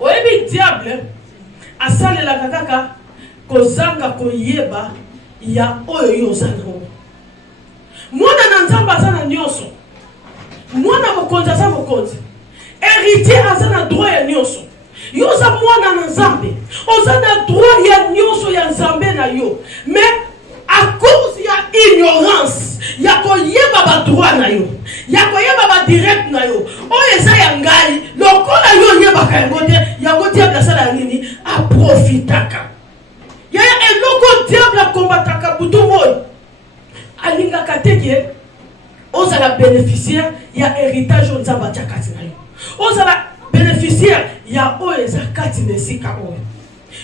Oyebi diable asalela kaka kozanga koyeba ya oyo yozana o. Mwana na nzamba azana nyonso. Mwana mokonzi aza mokonzi. Héritier azana droit ya nyonso. Yoza mwana na nzambe. Ozana droit ya nyonso ya nzambe na yo. Mais à cause ya ignorance, ya koyeba ba droit na yo. Ya koyeba ba direct na yo. Oyo eza ya ngai, lokola yo yeba yango te, yango diable sala nini a profitaka. Ya eloko diable combataka butu moy. Alinga kateke ozala bénéficiaire ya héritage nzamba tchakati na yo. Ozala bénéficiaire ya oyo eza kati nesika oyo.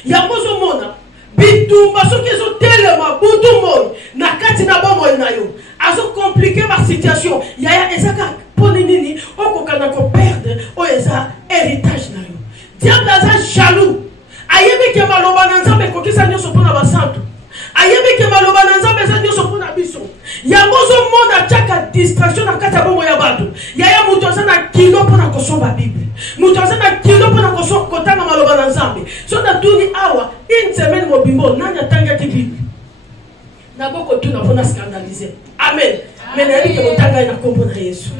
Ya mozo mona bitumba soki ezo telema butu moy na kati na bomo na yo. Azo compliquer ma situation. Ya ezaka poni nini okokana ko perdre oyo eza héritage na yo. Diable aza jaloux. Ayemi ke maloba na nzambe kokisa nyonso pona basantu. Ayemi ke maloba na nzambe eza nyonso pona biso. Ya mozo mona chaka distraction na kati ya bomo ya bato. Ya mutu aza na kilo pona kosomba Bible. Mutu aza na kilo pona kotanga maloba na nzambe. So na tuni awa une semaine mobimbo nani atanga ki Bible. Na boko tuna pona scandaliser. Amen. Mais na yiki motanga na kombo na Yesu.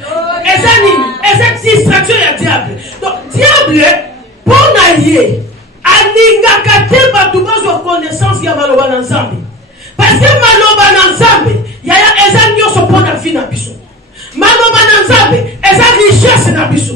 Eza nini? Eza distraction ya diable. Donc diable pona ye alinga kate batu bazo connaissance ya maloba na nzambe. Parce que maloba na nzambe yaya eza nyonso pona vie na biso. Maloba na nzambe eza richesse na biso.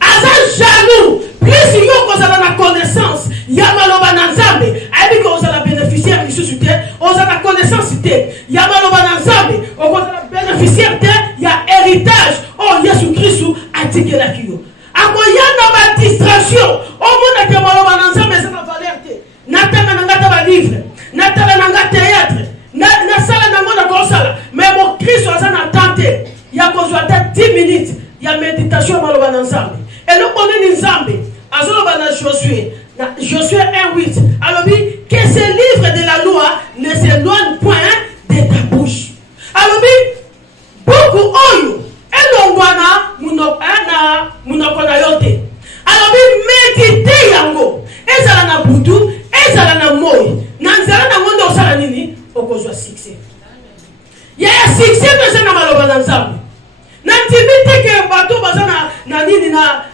Aza jaloux. Plus yo kozala na connaissance ya maloba na nzambe, ayebi ko ozala bénéficiaire lisusu te, ozala connaissance te ya maloba na nzambe, okozala bénéficiaire te ya héritage o Yesu Kristu atikelaki yo. Akoyana ba distraction omona ke maloba na nzambe eza na valeur te. Natanga na ngata ba livre, natanga na ngata théâtre, na sala na ngona ko sala, mais mon Kristo aza na tante ya kozwa ta 10 minutes ya méditation maloba na nzambe. Et le bonheur nzambe azoloba na Josué 1:8. Alors que ce livre de la loi ne s'éloigne point de ta bouche. Alors beaucoup oyo elongwana munoko na yote. Alors méditer yango ezala na butu, ezala na moyi. Na nzala na ngondo osala nini okozwa succès. Ya succès pesa na maloba na nzambe. Na timite ke bato bazana na nini na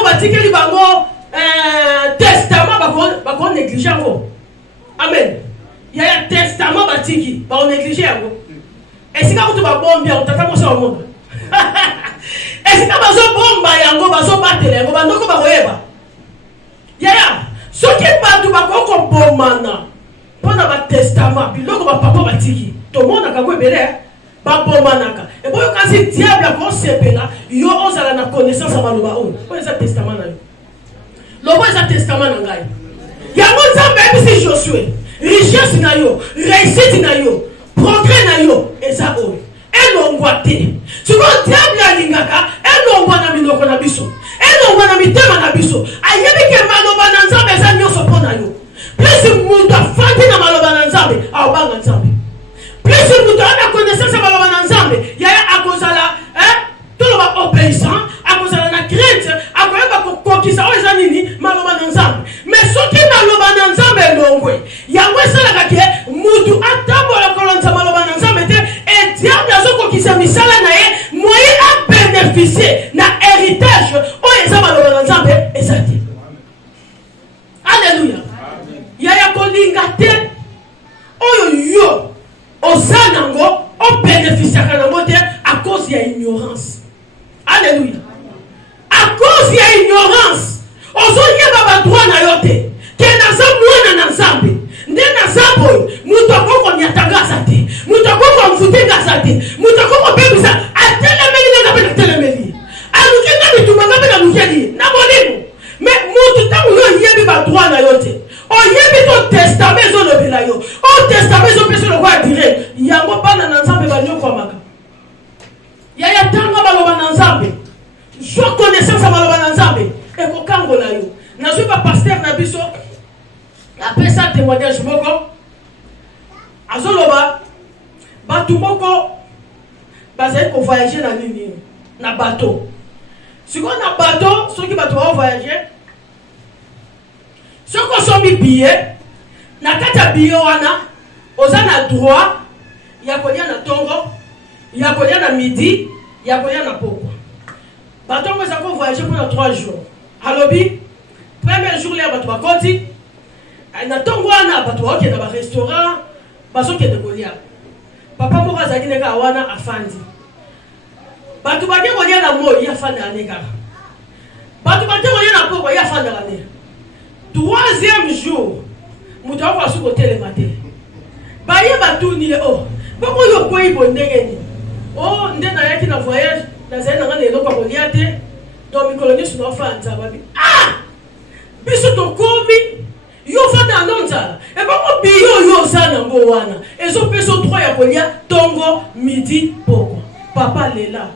on va dire que les bango testament bako négliger ngo. Amen. Il y a un testament batiki ba négliger ngo. Est-ce que tu vas bomber on tata mosa au monde? Est-ce que bazo bomba yango bazo batele ngo bandoko ba koyeba? Ya soki batu bako ko bomana pona ba testament biloko ba papa batiki. To mona ka ko ebele ba bomanaka. Et bon quand c'est diable ko sepela yo ozala na connaissance ya maloba on. Ko eza testament na yo. Lobo eza testament na ngai. Ya nzambe bisi Josué. Richesse na yo, réussite na yo, progrès na yo eza on. Elongwa te. Siko diable alingaka elongwa na minoko na biso. Elongwa na mitema na biso. Ayebi ke maloba na nzambe eza nyonso pona yo. Plus mutu afandi na maloba na nzambe, aobanga nzambe. Plus mutu ana connaissance ya maloba na nzambe, yaya akozala tout le monde obéissant, akozala na crainte, akoyeba kokokisa o eza nini maloba na nzambe. Mais soki maloba na nzambe elongwe, yango esalaka ke mutu atambola kolonza maloba na nzambe te, et diable azokokisa misala na ye, moye a bénéficier na héritage oyo eza maloba na nzambe eza te. Alléluia. Yaya kolinga lingate oyo osanango o bénéficier à cause de l'ignorance. Alléluia. À cause de l'ignorance, ozo yeba ba droit na yote. Ke naza mwana na nzambe. Nde nazabo mutoko ko nyatanga te. Mutoko ko mfutenga te. Mutoko ko bebisa atelemeli na bena telemeli. Alukenga bitumanga bena lukeli. Na molimo. Mais mutu tangu yo yebi ba droit na yote. O yebi to testament zo lobela yo. O testament zo peso lo kwa dire. Yango bana na nzambe ba nyoko maka. Yaya tanga baloba na nzambe. Je connaissance à baloba na nzambe. E ko kango na yo. Na zo ba pasteur na biso. Après ça témoignage moko. Azoloba batu moko bazali ko voyager na nini na bateau. Si on a bateau, ceux qui vont voyager, ceux qui sont mis billets, na kata billet wana, ozana droit, ya kolia na tongo, ya kolia na midi, ya kolia na poko. Bateau ngo zako voyager pendant 3 jours. Alobi, premier jour là bateau bakoti, na tongo wana bateau oke na ba restaurant, baso ke de kolia. Papa moko azaki neka wana afandi. Batu bake kolia na mo ya fanda aneka. Batu bake kolia na poko ya fanda aneka. 3e jour, muta kwa suko tele matin. Baye batu ni oh. Bako yo ko ibo ndenge ni. Oh, nde na yaki na voyage, na zena ngane eloko kolia te. Do mi koloni suno fanda babi. Ah! Biso to komi yo fanda anonza. E bako biyo yo sana ngo wana. Ezo peso 3 ya kolia tongo midi poko. Papa lela.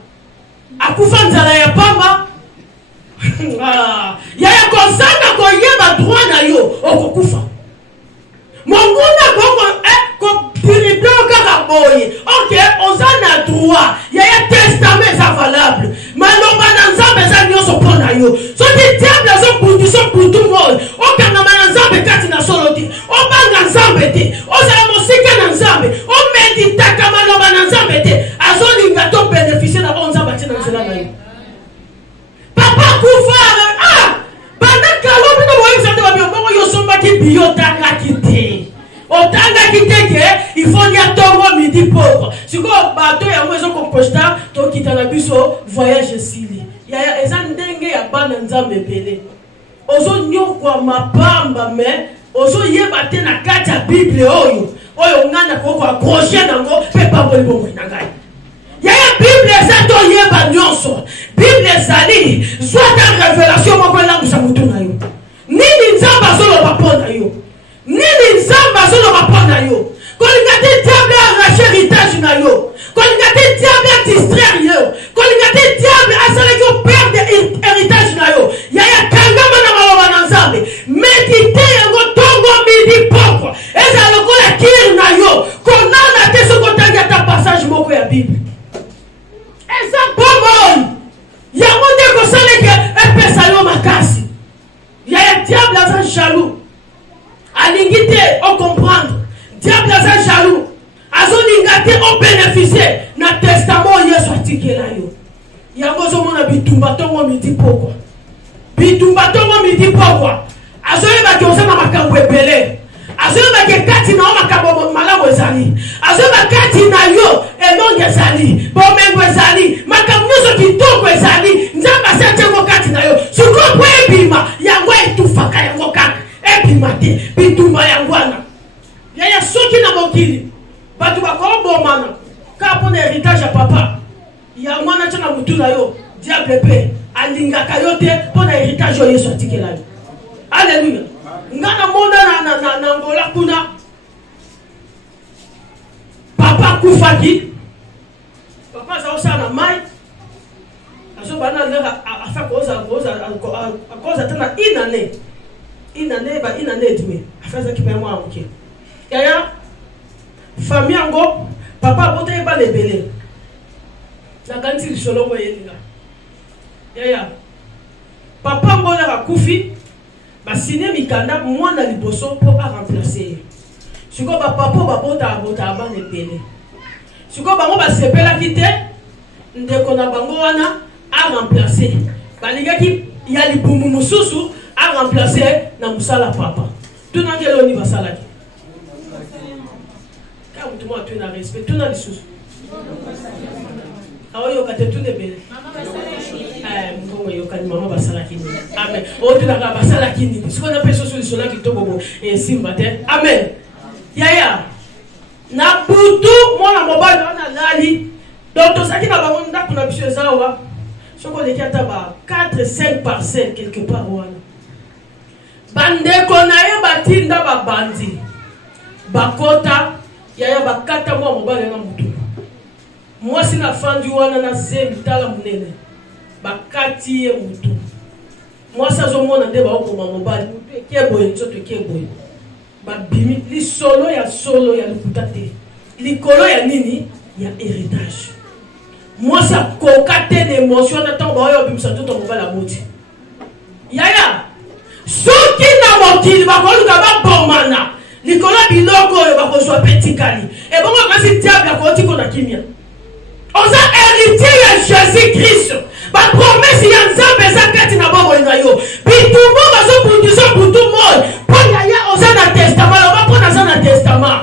Akufa nzala ya pamba ya konsanga ko yeba droit na yo okokufa monguna ko piripe okaka boye ok ozana droit ya testament sa valable maloba na nzambe za nyonso mpo na yo soki diable azobundisa butu moyo okangama na nzambe kati na solo te obanga nzambe te ozala mosika na nzambe omeditaka maloba na nzambe te azolinga to bénéficie na bo nzambe atie na nzela na yo papa kufara banda kalobi no moyo sante babio bongo yo sombaki biyo tangaki te otangaki te ke il faut nya tongo midi poko siko bato ya mwezo composta to kita na biso voyage sili ya eza ndenge ya bana nzambe pele ozo nyokwa mapamba me ozo yeba te na kati ya bible oyo ngana ko accrocher nango pe pambo libongo na ngai yaya bible za to yeba nyonso bible zali soit ta révélation moko elangusa mutu na yo nini nzamba solo bapona yo nini nzamba solo bapona yo kolinga te diable arrache héritage na yo kolinga te diable distraire yo kolinga te diable asalaki yo perdre héritage na yo yaya kangama na maloba na nzambe médite yango tongo midi poko eza lokola kiri na yo konana te sokotangi ata passage moko ya bible eza bomoi yango nde kosaleke epesa yo makasi yaya diable aza jaloux alingi te ocomprendre diable aza jaloux azolinga te obénéficie na testament yesu atikela yo yango ozomona bitumba tongo midi pokwa bitumba tongo midi pokwa azoyebaki oza na makambo ebele azoyebaki kati na yo makambo malamu ezali azoyeba kati na yo elongi ezali bomengo ezali makambo nyonso kitoko ezali nzambe asiatiango kati na yo sikopo ebima yango etufaka yango kaka ebima te bitumba yango wana yaya soki na mokili bato bakobomana kaka mpo na héritage ya papa yango wana tia na mutu na yo diable mpe alingaka yo te mpo na héritage oyo yesu atikela yo alleluya ngana mona na ngola kuna papa kufaki papa za osana mai aso bana lera afa koza tana inane dimi afa za kipa mwa amuke yaya famille yango papa bota eba lebele na kanti lisolo ko yelinga yaya papa ngolera kufi basine mikanda mwana liboso po a remplacer siko ba papa ba bota ba lebele siko bango basepela kite ndeko na bango wana a remplacer balingaki ya libumu mususu a remplacer na musala papa tunangelo ni basalaki tu na respect tu na lisusu ayo kate tu nebele mbongo yokani mama basala kini amen tu na basala kini siko na peso sur sola kitoko e simba te amen yaya na butu mwana mobali na lali donc to saki na bango ndako na biso zawa soko leki ata ba 4-5 parcelles quelque part wana bandeko na ye batinda babandi bakota yaya bakata mwa mobali na mutu mwasi na fandi wana na zembi tala munene bakati ye mutu mwasi azomona nde baokoma mobali mutu ekeboye nzoto ekeboye babimi lisolo ya solo ya lokuta te likolo ya nini ya héritage mwasi akoka te na émotion na ntango baoyo babimisa nzoto mobali amoti yaya soki na mokili bakoluka babomana likolo biloko oyo bakozwa mpe tikali ebongo kasi diable akotiko na kimia oza héritier ya Jésus Christ bapromesi ya nzambe eza kati na bomoi na yo bitumbu bazobundisa butu moi mpo yaya oza na testament loba mpo naza na testament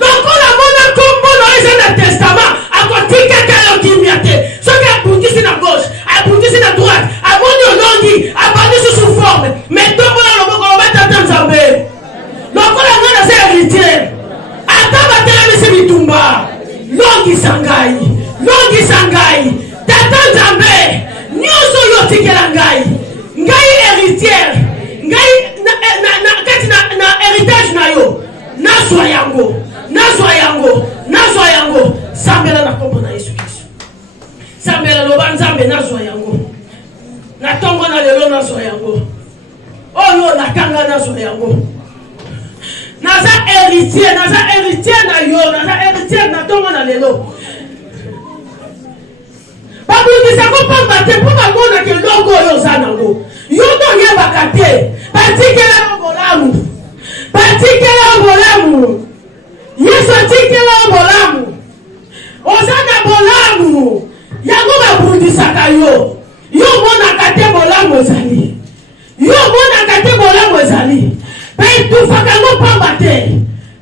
lokola mona kombono eza na testament akotikaka yo kimia te soki abundisi na gauche abundisi na droite amoni olongi abandi susu forme mais tombola loboko lobatata nzambe lokola nga naza héritier ata batelemisi bitumba longisa ngai tata nzambe nyonso oyo otikela ngai héritier ngai kati na héritage na yo nazwa yango sambela na kombo na Yesu Kristo sambela loba nzambe nazwa yango na tongo na lelo nazwa yango oyo nakanga nazwa yango naza héritier na yo naza héritier na tongo na lelo babundisa kopamba te mpo bamona ke longo oyo oza nango yo toyebaka te batikela bolamu Yesu atikela bolamu oza na bolamu yango babundisaka yo monaka te bolamu ezali petufaka ngo pamba te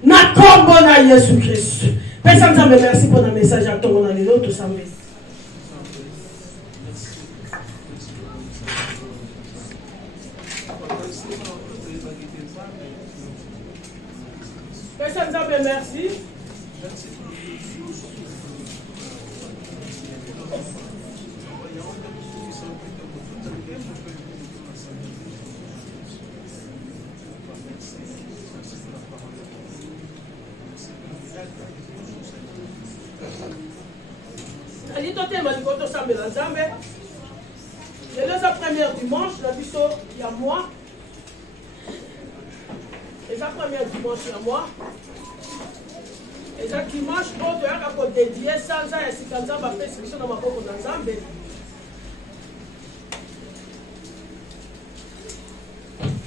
na kombo na Yesu Kristo. Pesa nzambe merci pour le message à ton na lelo to sambe. Pesa nzambe merci. C'est la première dimanche, la biso, il y a moi. Et la première dimanche, il y a moi. Et la dimanche, on doit dédier ça, et si quand ça va faire ce dans ma propre ensemble.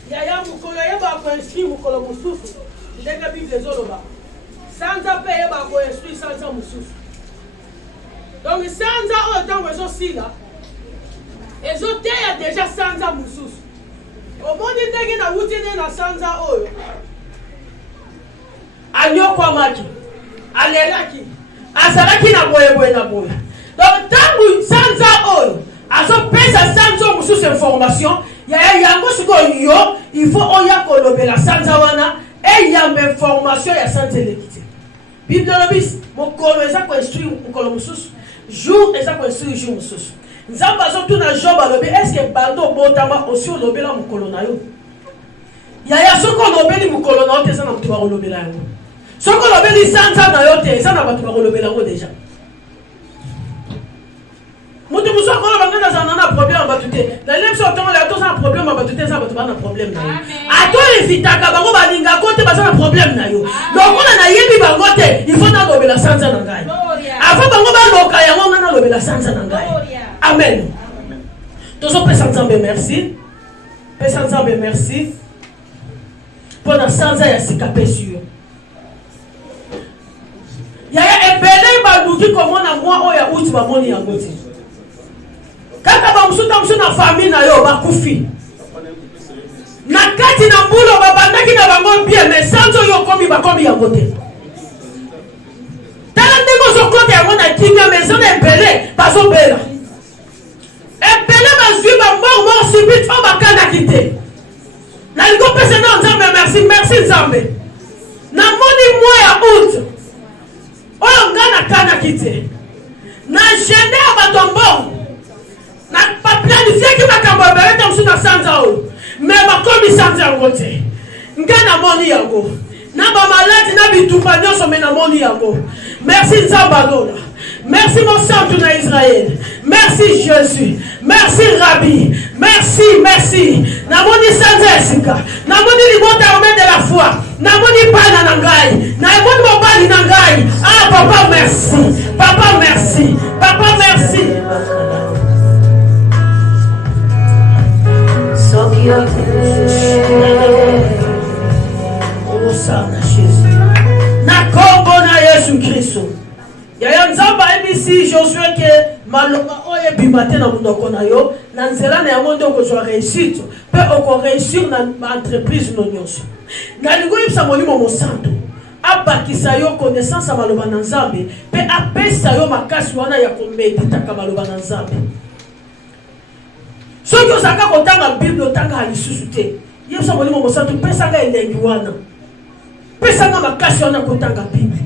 Il y a un mukolo, il y a un inscrit mukolo musufu. Il y a une Bible des Oloba. Sans payer, il y a un inscrit sans musufu. Donc, sans autant que aussi là, et je t'ai déjà sans mususu. Au monde de la routine na sans oil. Agno kwamaki, alelaki, asalaki na boye na boye. Donc, tant sans oil, aso pesa sans mususu information, ya yango siko yo, il faut oya kolobela sans wana, et y a information ya sans l'équité. Bible de l'obis, mon koloza ko instruire mon mususu. Jour et ça construit jour mususu. Nzamba zo tuna joba lobe est-ce que bando botama aussi lobela mukolo na yo. Ya soko lobeli mukolo na yo te sana mutu ba lobela yango. Soko lobeli sanza na yo te sana batu ba lobela yango déjà. Mutu muso ko lobanga na na problème ba tuté. Na lemso to la to sa problème ba tuté sa batu ba na problème na yo. Ato evitaka bango balinga kote ba sa problème na yo. Donc on na yebi bango te, il faut na lobela sanza na ngai. Avant bango ba loka yango na lobela sanza na ngai. Amen. Toujours pesa nzambe merci. Pesa nzambe merci. Pour la sanza ya sikape sur. Ya ebele ba duki komona moi oya uti ba moni yango ti. Kaka ba musuta na famille na yo ba kufi. Na kati na mbulo ba bandaki na bango bien mais sanzo yo komi ba komi yango te. kimia maison ebele bazobela ebele bazwi bamort subite oyo bakandaki te nalingi opesa na nzambe merci nzambe namoni mwa ya out oyo nga nakandaki te na gene ya bato mbongo na baplanifieki makambo ebele te mosusu na sanza oyo me bakomi sanza yango te nga namoni yango na bamaladi na bitumba nyonso me namoni yango merci nzambe alola merci mon centre na Israël merci Jésus merci Rabbi merci namoni sanza esika namoni libota ya de la foi namoni bana na ngai namoni mobali na ngai ah papa merci oh sana Jésus na kombo na Yesu Kristo yaya nzamba ebisi Josué ke maloba oyo ebima te na munoko na yo na nzela na yango nde okozwa réussite mpe okoréussir na entreprise no nyonso nalingi oyebisa molimo mosantu abakisa yo connaissance ya maloba na nzambe mpe apesa yo makasi wana ya komeditaka maloba na nzambe soki ozalaka kotanga bible otanga lisusu te yebisa molimo mosantu pesanga elengi wana pesanga makasi wana kotanga bible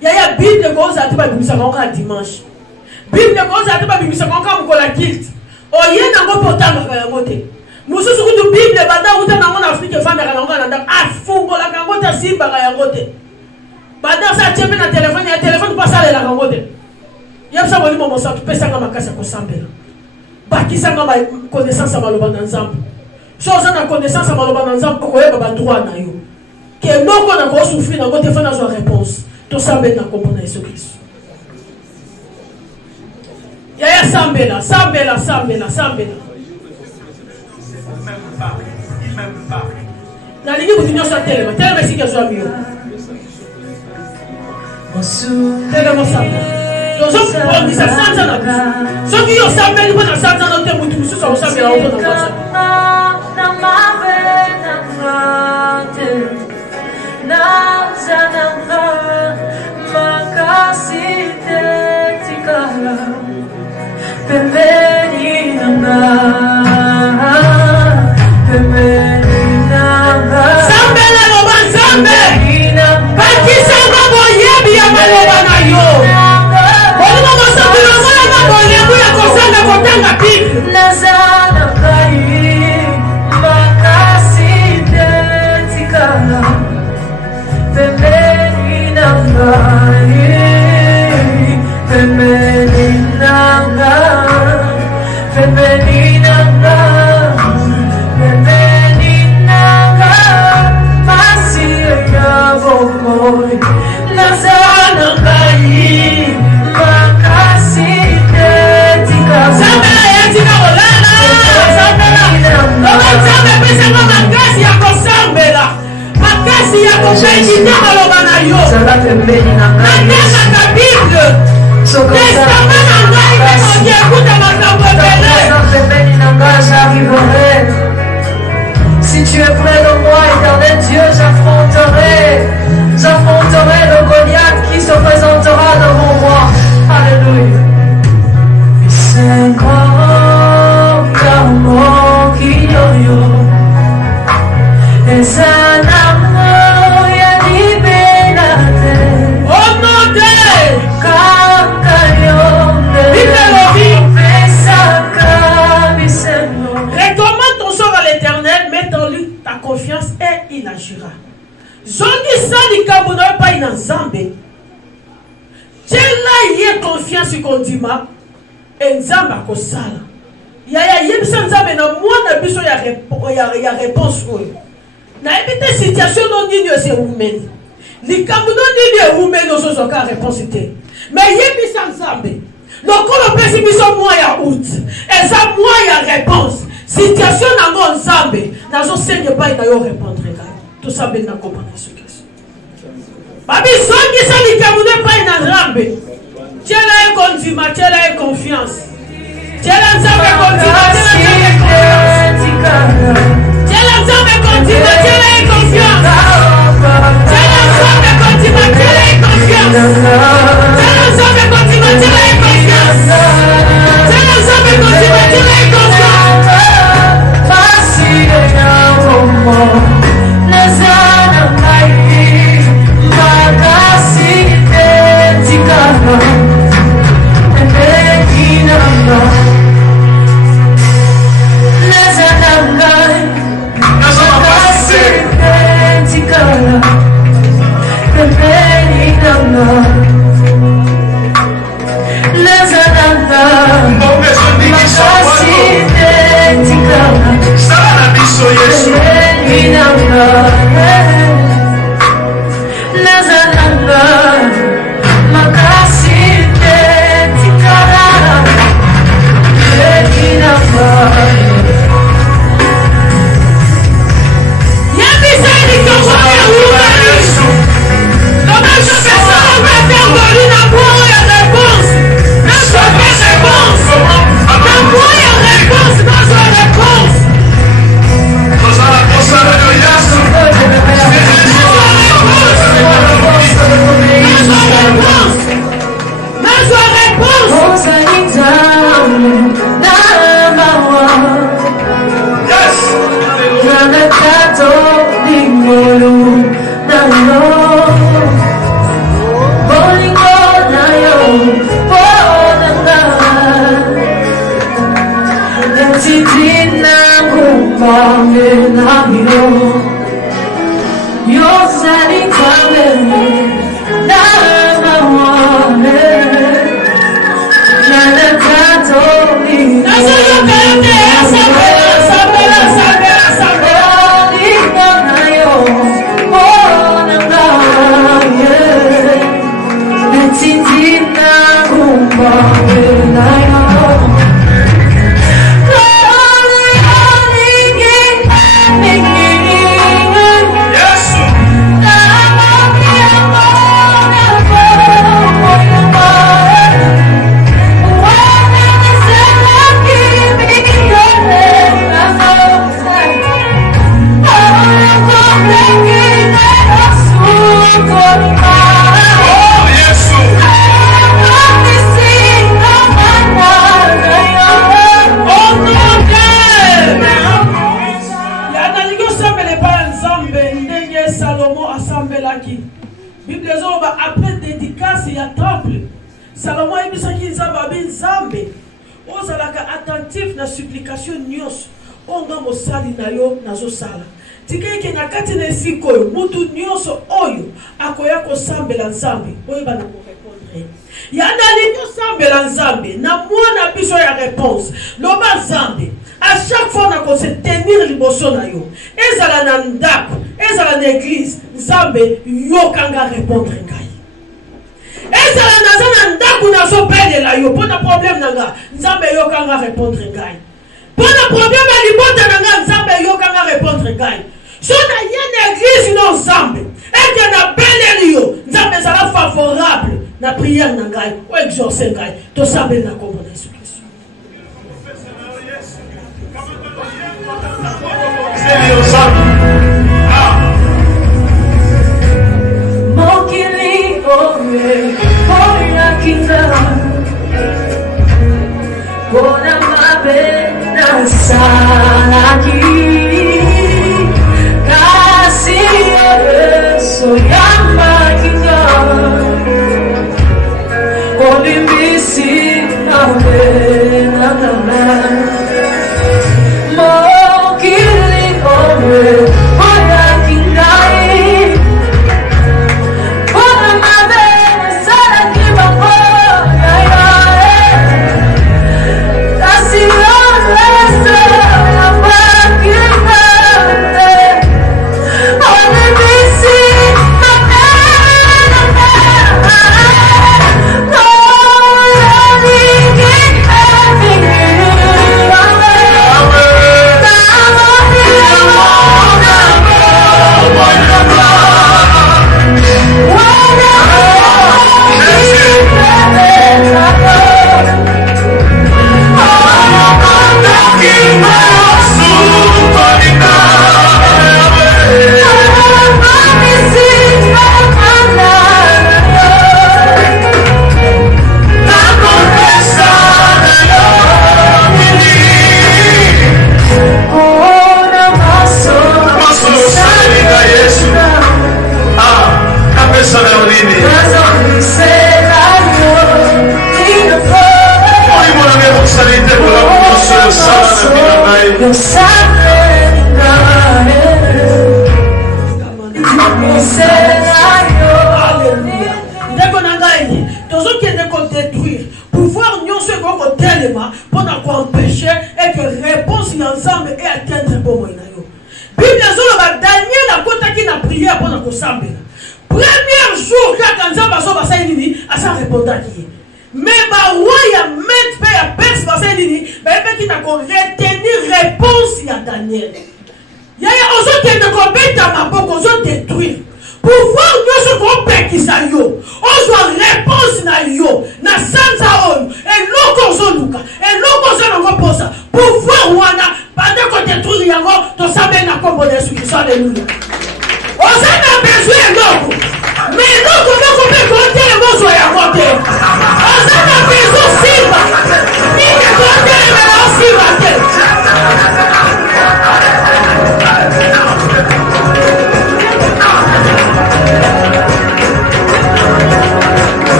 yaya bible kozala te babimisaka ngo ka dimanche bible kozala te babimisaka ngo ka mokola kilte oye nango mpe otangaka yango te mosusu kutu bible banda uta nango na afrike efandaka nango na ndako afungolaka yango te asimbaka yango te banda sa atie mpe na telefone ya telefone mpo asalelaka yango te yebisa molimo mosantu pesanga makasi ya kosambela bakisanga connaissance ya maloba na nzambe so oza na connaissance ya maloba na nzambe okoyeba badroit na yo ke eloko na koosufri nango te fa nazwa réponse tosambeli na kombo na Yesu Kristo yaya sambela nalingi kutu nyonso telema esika ezwami yo telema sambela tozokongisa sanza na biso soki yo sambeli mpo na sanza na te mutu mosusu akosambela opo na mwasa sambela loba nzambe bakisanga boyebi ya maloba na yo bolimo mosantu namonaka boyebu ya kosanga kotanga bible Si tu es près de moi, éternel Dieu, j'affronterai le Goliath qui se présentera devant moi. Alléluia. Confiance et il agira. Zongi sali kabuno pa ina nzambe. Tela ye confiance kondima enzamba kosala. Ya yebisa nzambe na mwana biso ya réponse oyo. Na ebite situation no nini ose umeni. Likabuno nini e umeni ozo ka réponse te. Mais yebisa nzambe. Lokolo pesi biso mwa ya out. Eza mwa ya réponse. Situation nango nzambe nazo senge pa ina yo répondre ka to sabe na comprendre ce que c'est babi songi sali kabune pa ina nzambe tela e konzima tela e confiance tela nzambe konzima tela nzambe konzima tela e confiance tela nzambe konzima tela e confiance tela nzambe konzima Bible après dédicace il y a temple. Salomon a dit qu'il Nzambe. Ozalaka attentif na supplication nyos. Onga mosali na yo nazo sala. Tikeke na kati na sikoyo mutu nyonso oyo akoya ko sambela Nzambe. Oyo bana ko répondre. Yana linyo sambela Nzambe na mwana biso ya réponse. Loba Nzambe. À chaque fois na ko se tenir liboso na yo. Ezala na ndako, ezala na église, Nzambe yo kanga répondre ngai. Ezala na zana ndako na so pelela yo pona problème nanga. Nzambe yo kanga répondre ngai. Pona problème à libota nanga Nzambe yo kanga répondre ngai. So na yene église no Nzambe. Et na beleli yo. Nzambe sera favorable na prière nanga o exaucer ngai. To sabe na kombo na Jésus Christ. Mokili ome oya kita bona mabe na salaki kasi yeso yamba kita olimbisi mabe na kama mokili ome oya kinai bona mabe na salaki bako kasi yeso yamba kita olimbisi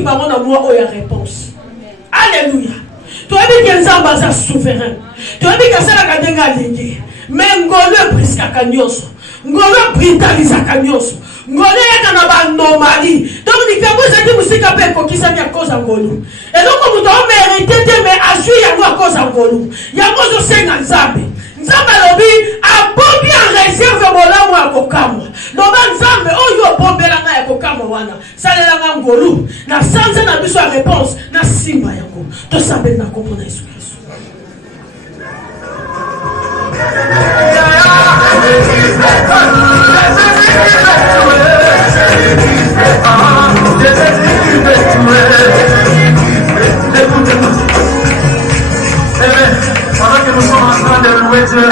simba mona moi oya réponse. Alléluia. Tu as dit que Nzamba est souverain. Tu as dit que c'est la cadenga ligne. Mais ngolo briska kanyoso. Ngolo brutaliza kanyoso. Ngolo yaka na ba normali. Donc ni kabo zaki musika pe ko kisanya cause ngolo. Et donc comme tu as mérité mais assu ya cause ngolo. Ya cause senga Nzambe. Nzambe lobi a bombi en réserve bolamu akokamwa. Loba Nzambe oyo bombela na akokamwa wana. Salela nga ngolo. Na sanze na biso réponse na simba yango. To sabe na komona Yesu Kristo. Pendant que nous sommes en train de louer Dieu, Alléluia.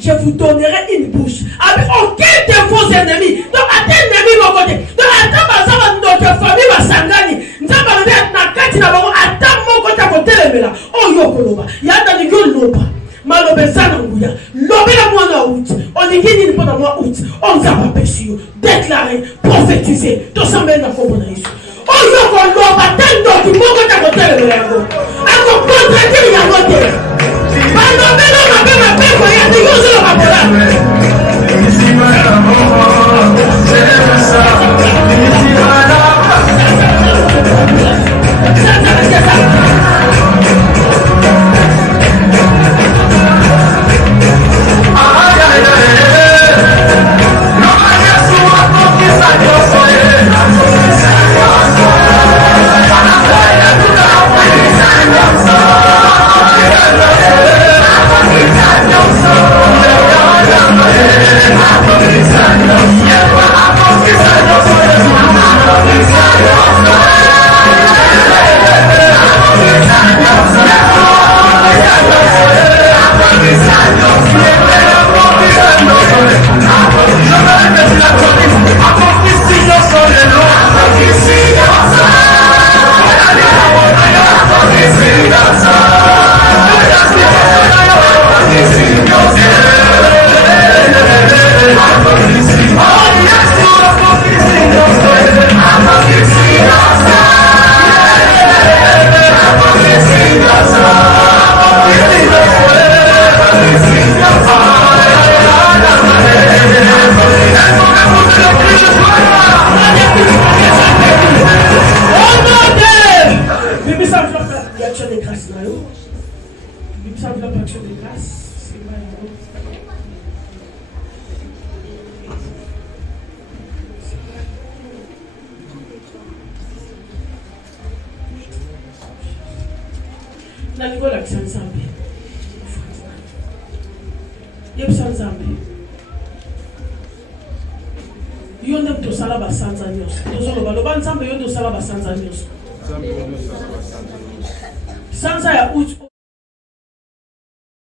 Je vous donnerai une bouche avec aucun de vos ennemis. Donc, à tes ennemis, mon côté. Donc, à ta notre famille va s'engager. Nous allons dire, na kati na bango, à ta mon côté, à côté de là. Oh, yo, koloba. Y'a dans le loba. Malobé, ça, non, Alléluia. Lobela moi na août. On dit qu'il pas dans mois août. On va pas pécher. Déclarer, prophétiser. Tout ça même dans comprendre Jésus. On y a qu'on loba tant de monde à côté de l'ego. À comprendre qu'il y a côté. Pas lobela ma paix voyez de yo sur la parole. Na niveau l'accent Zambé. Yepsan Zambé. Yonde to sala ba sanza nyos. Tozolo ba loba Nzambe yonde sala ba sanza nyos. Sanza ya uch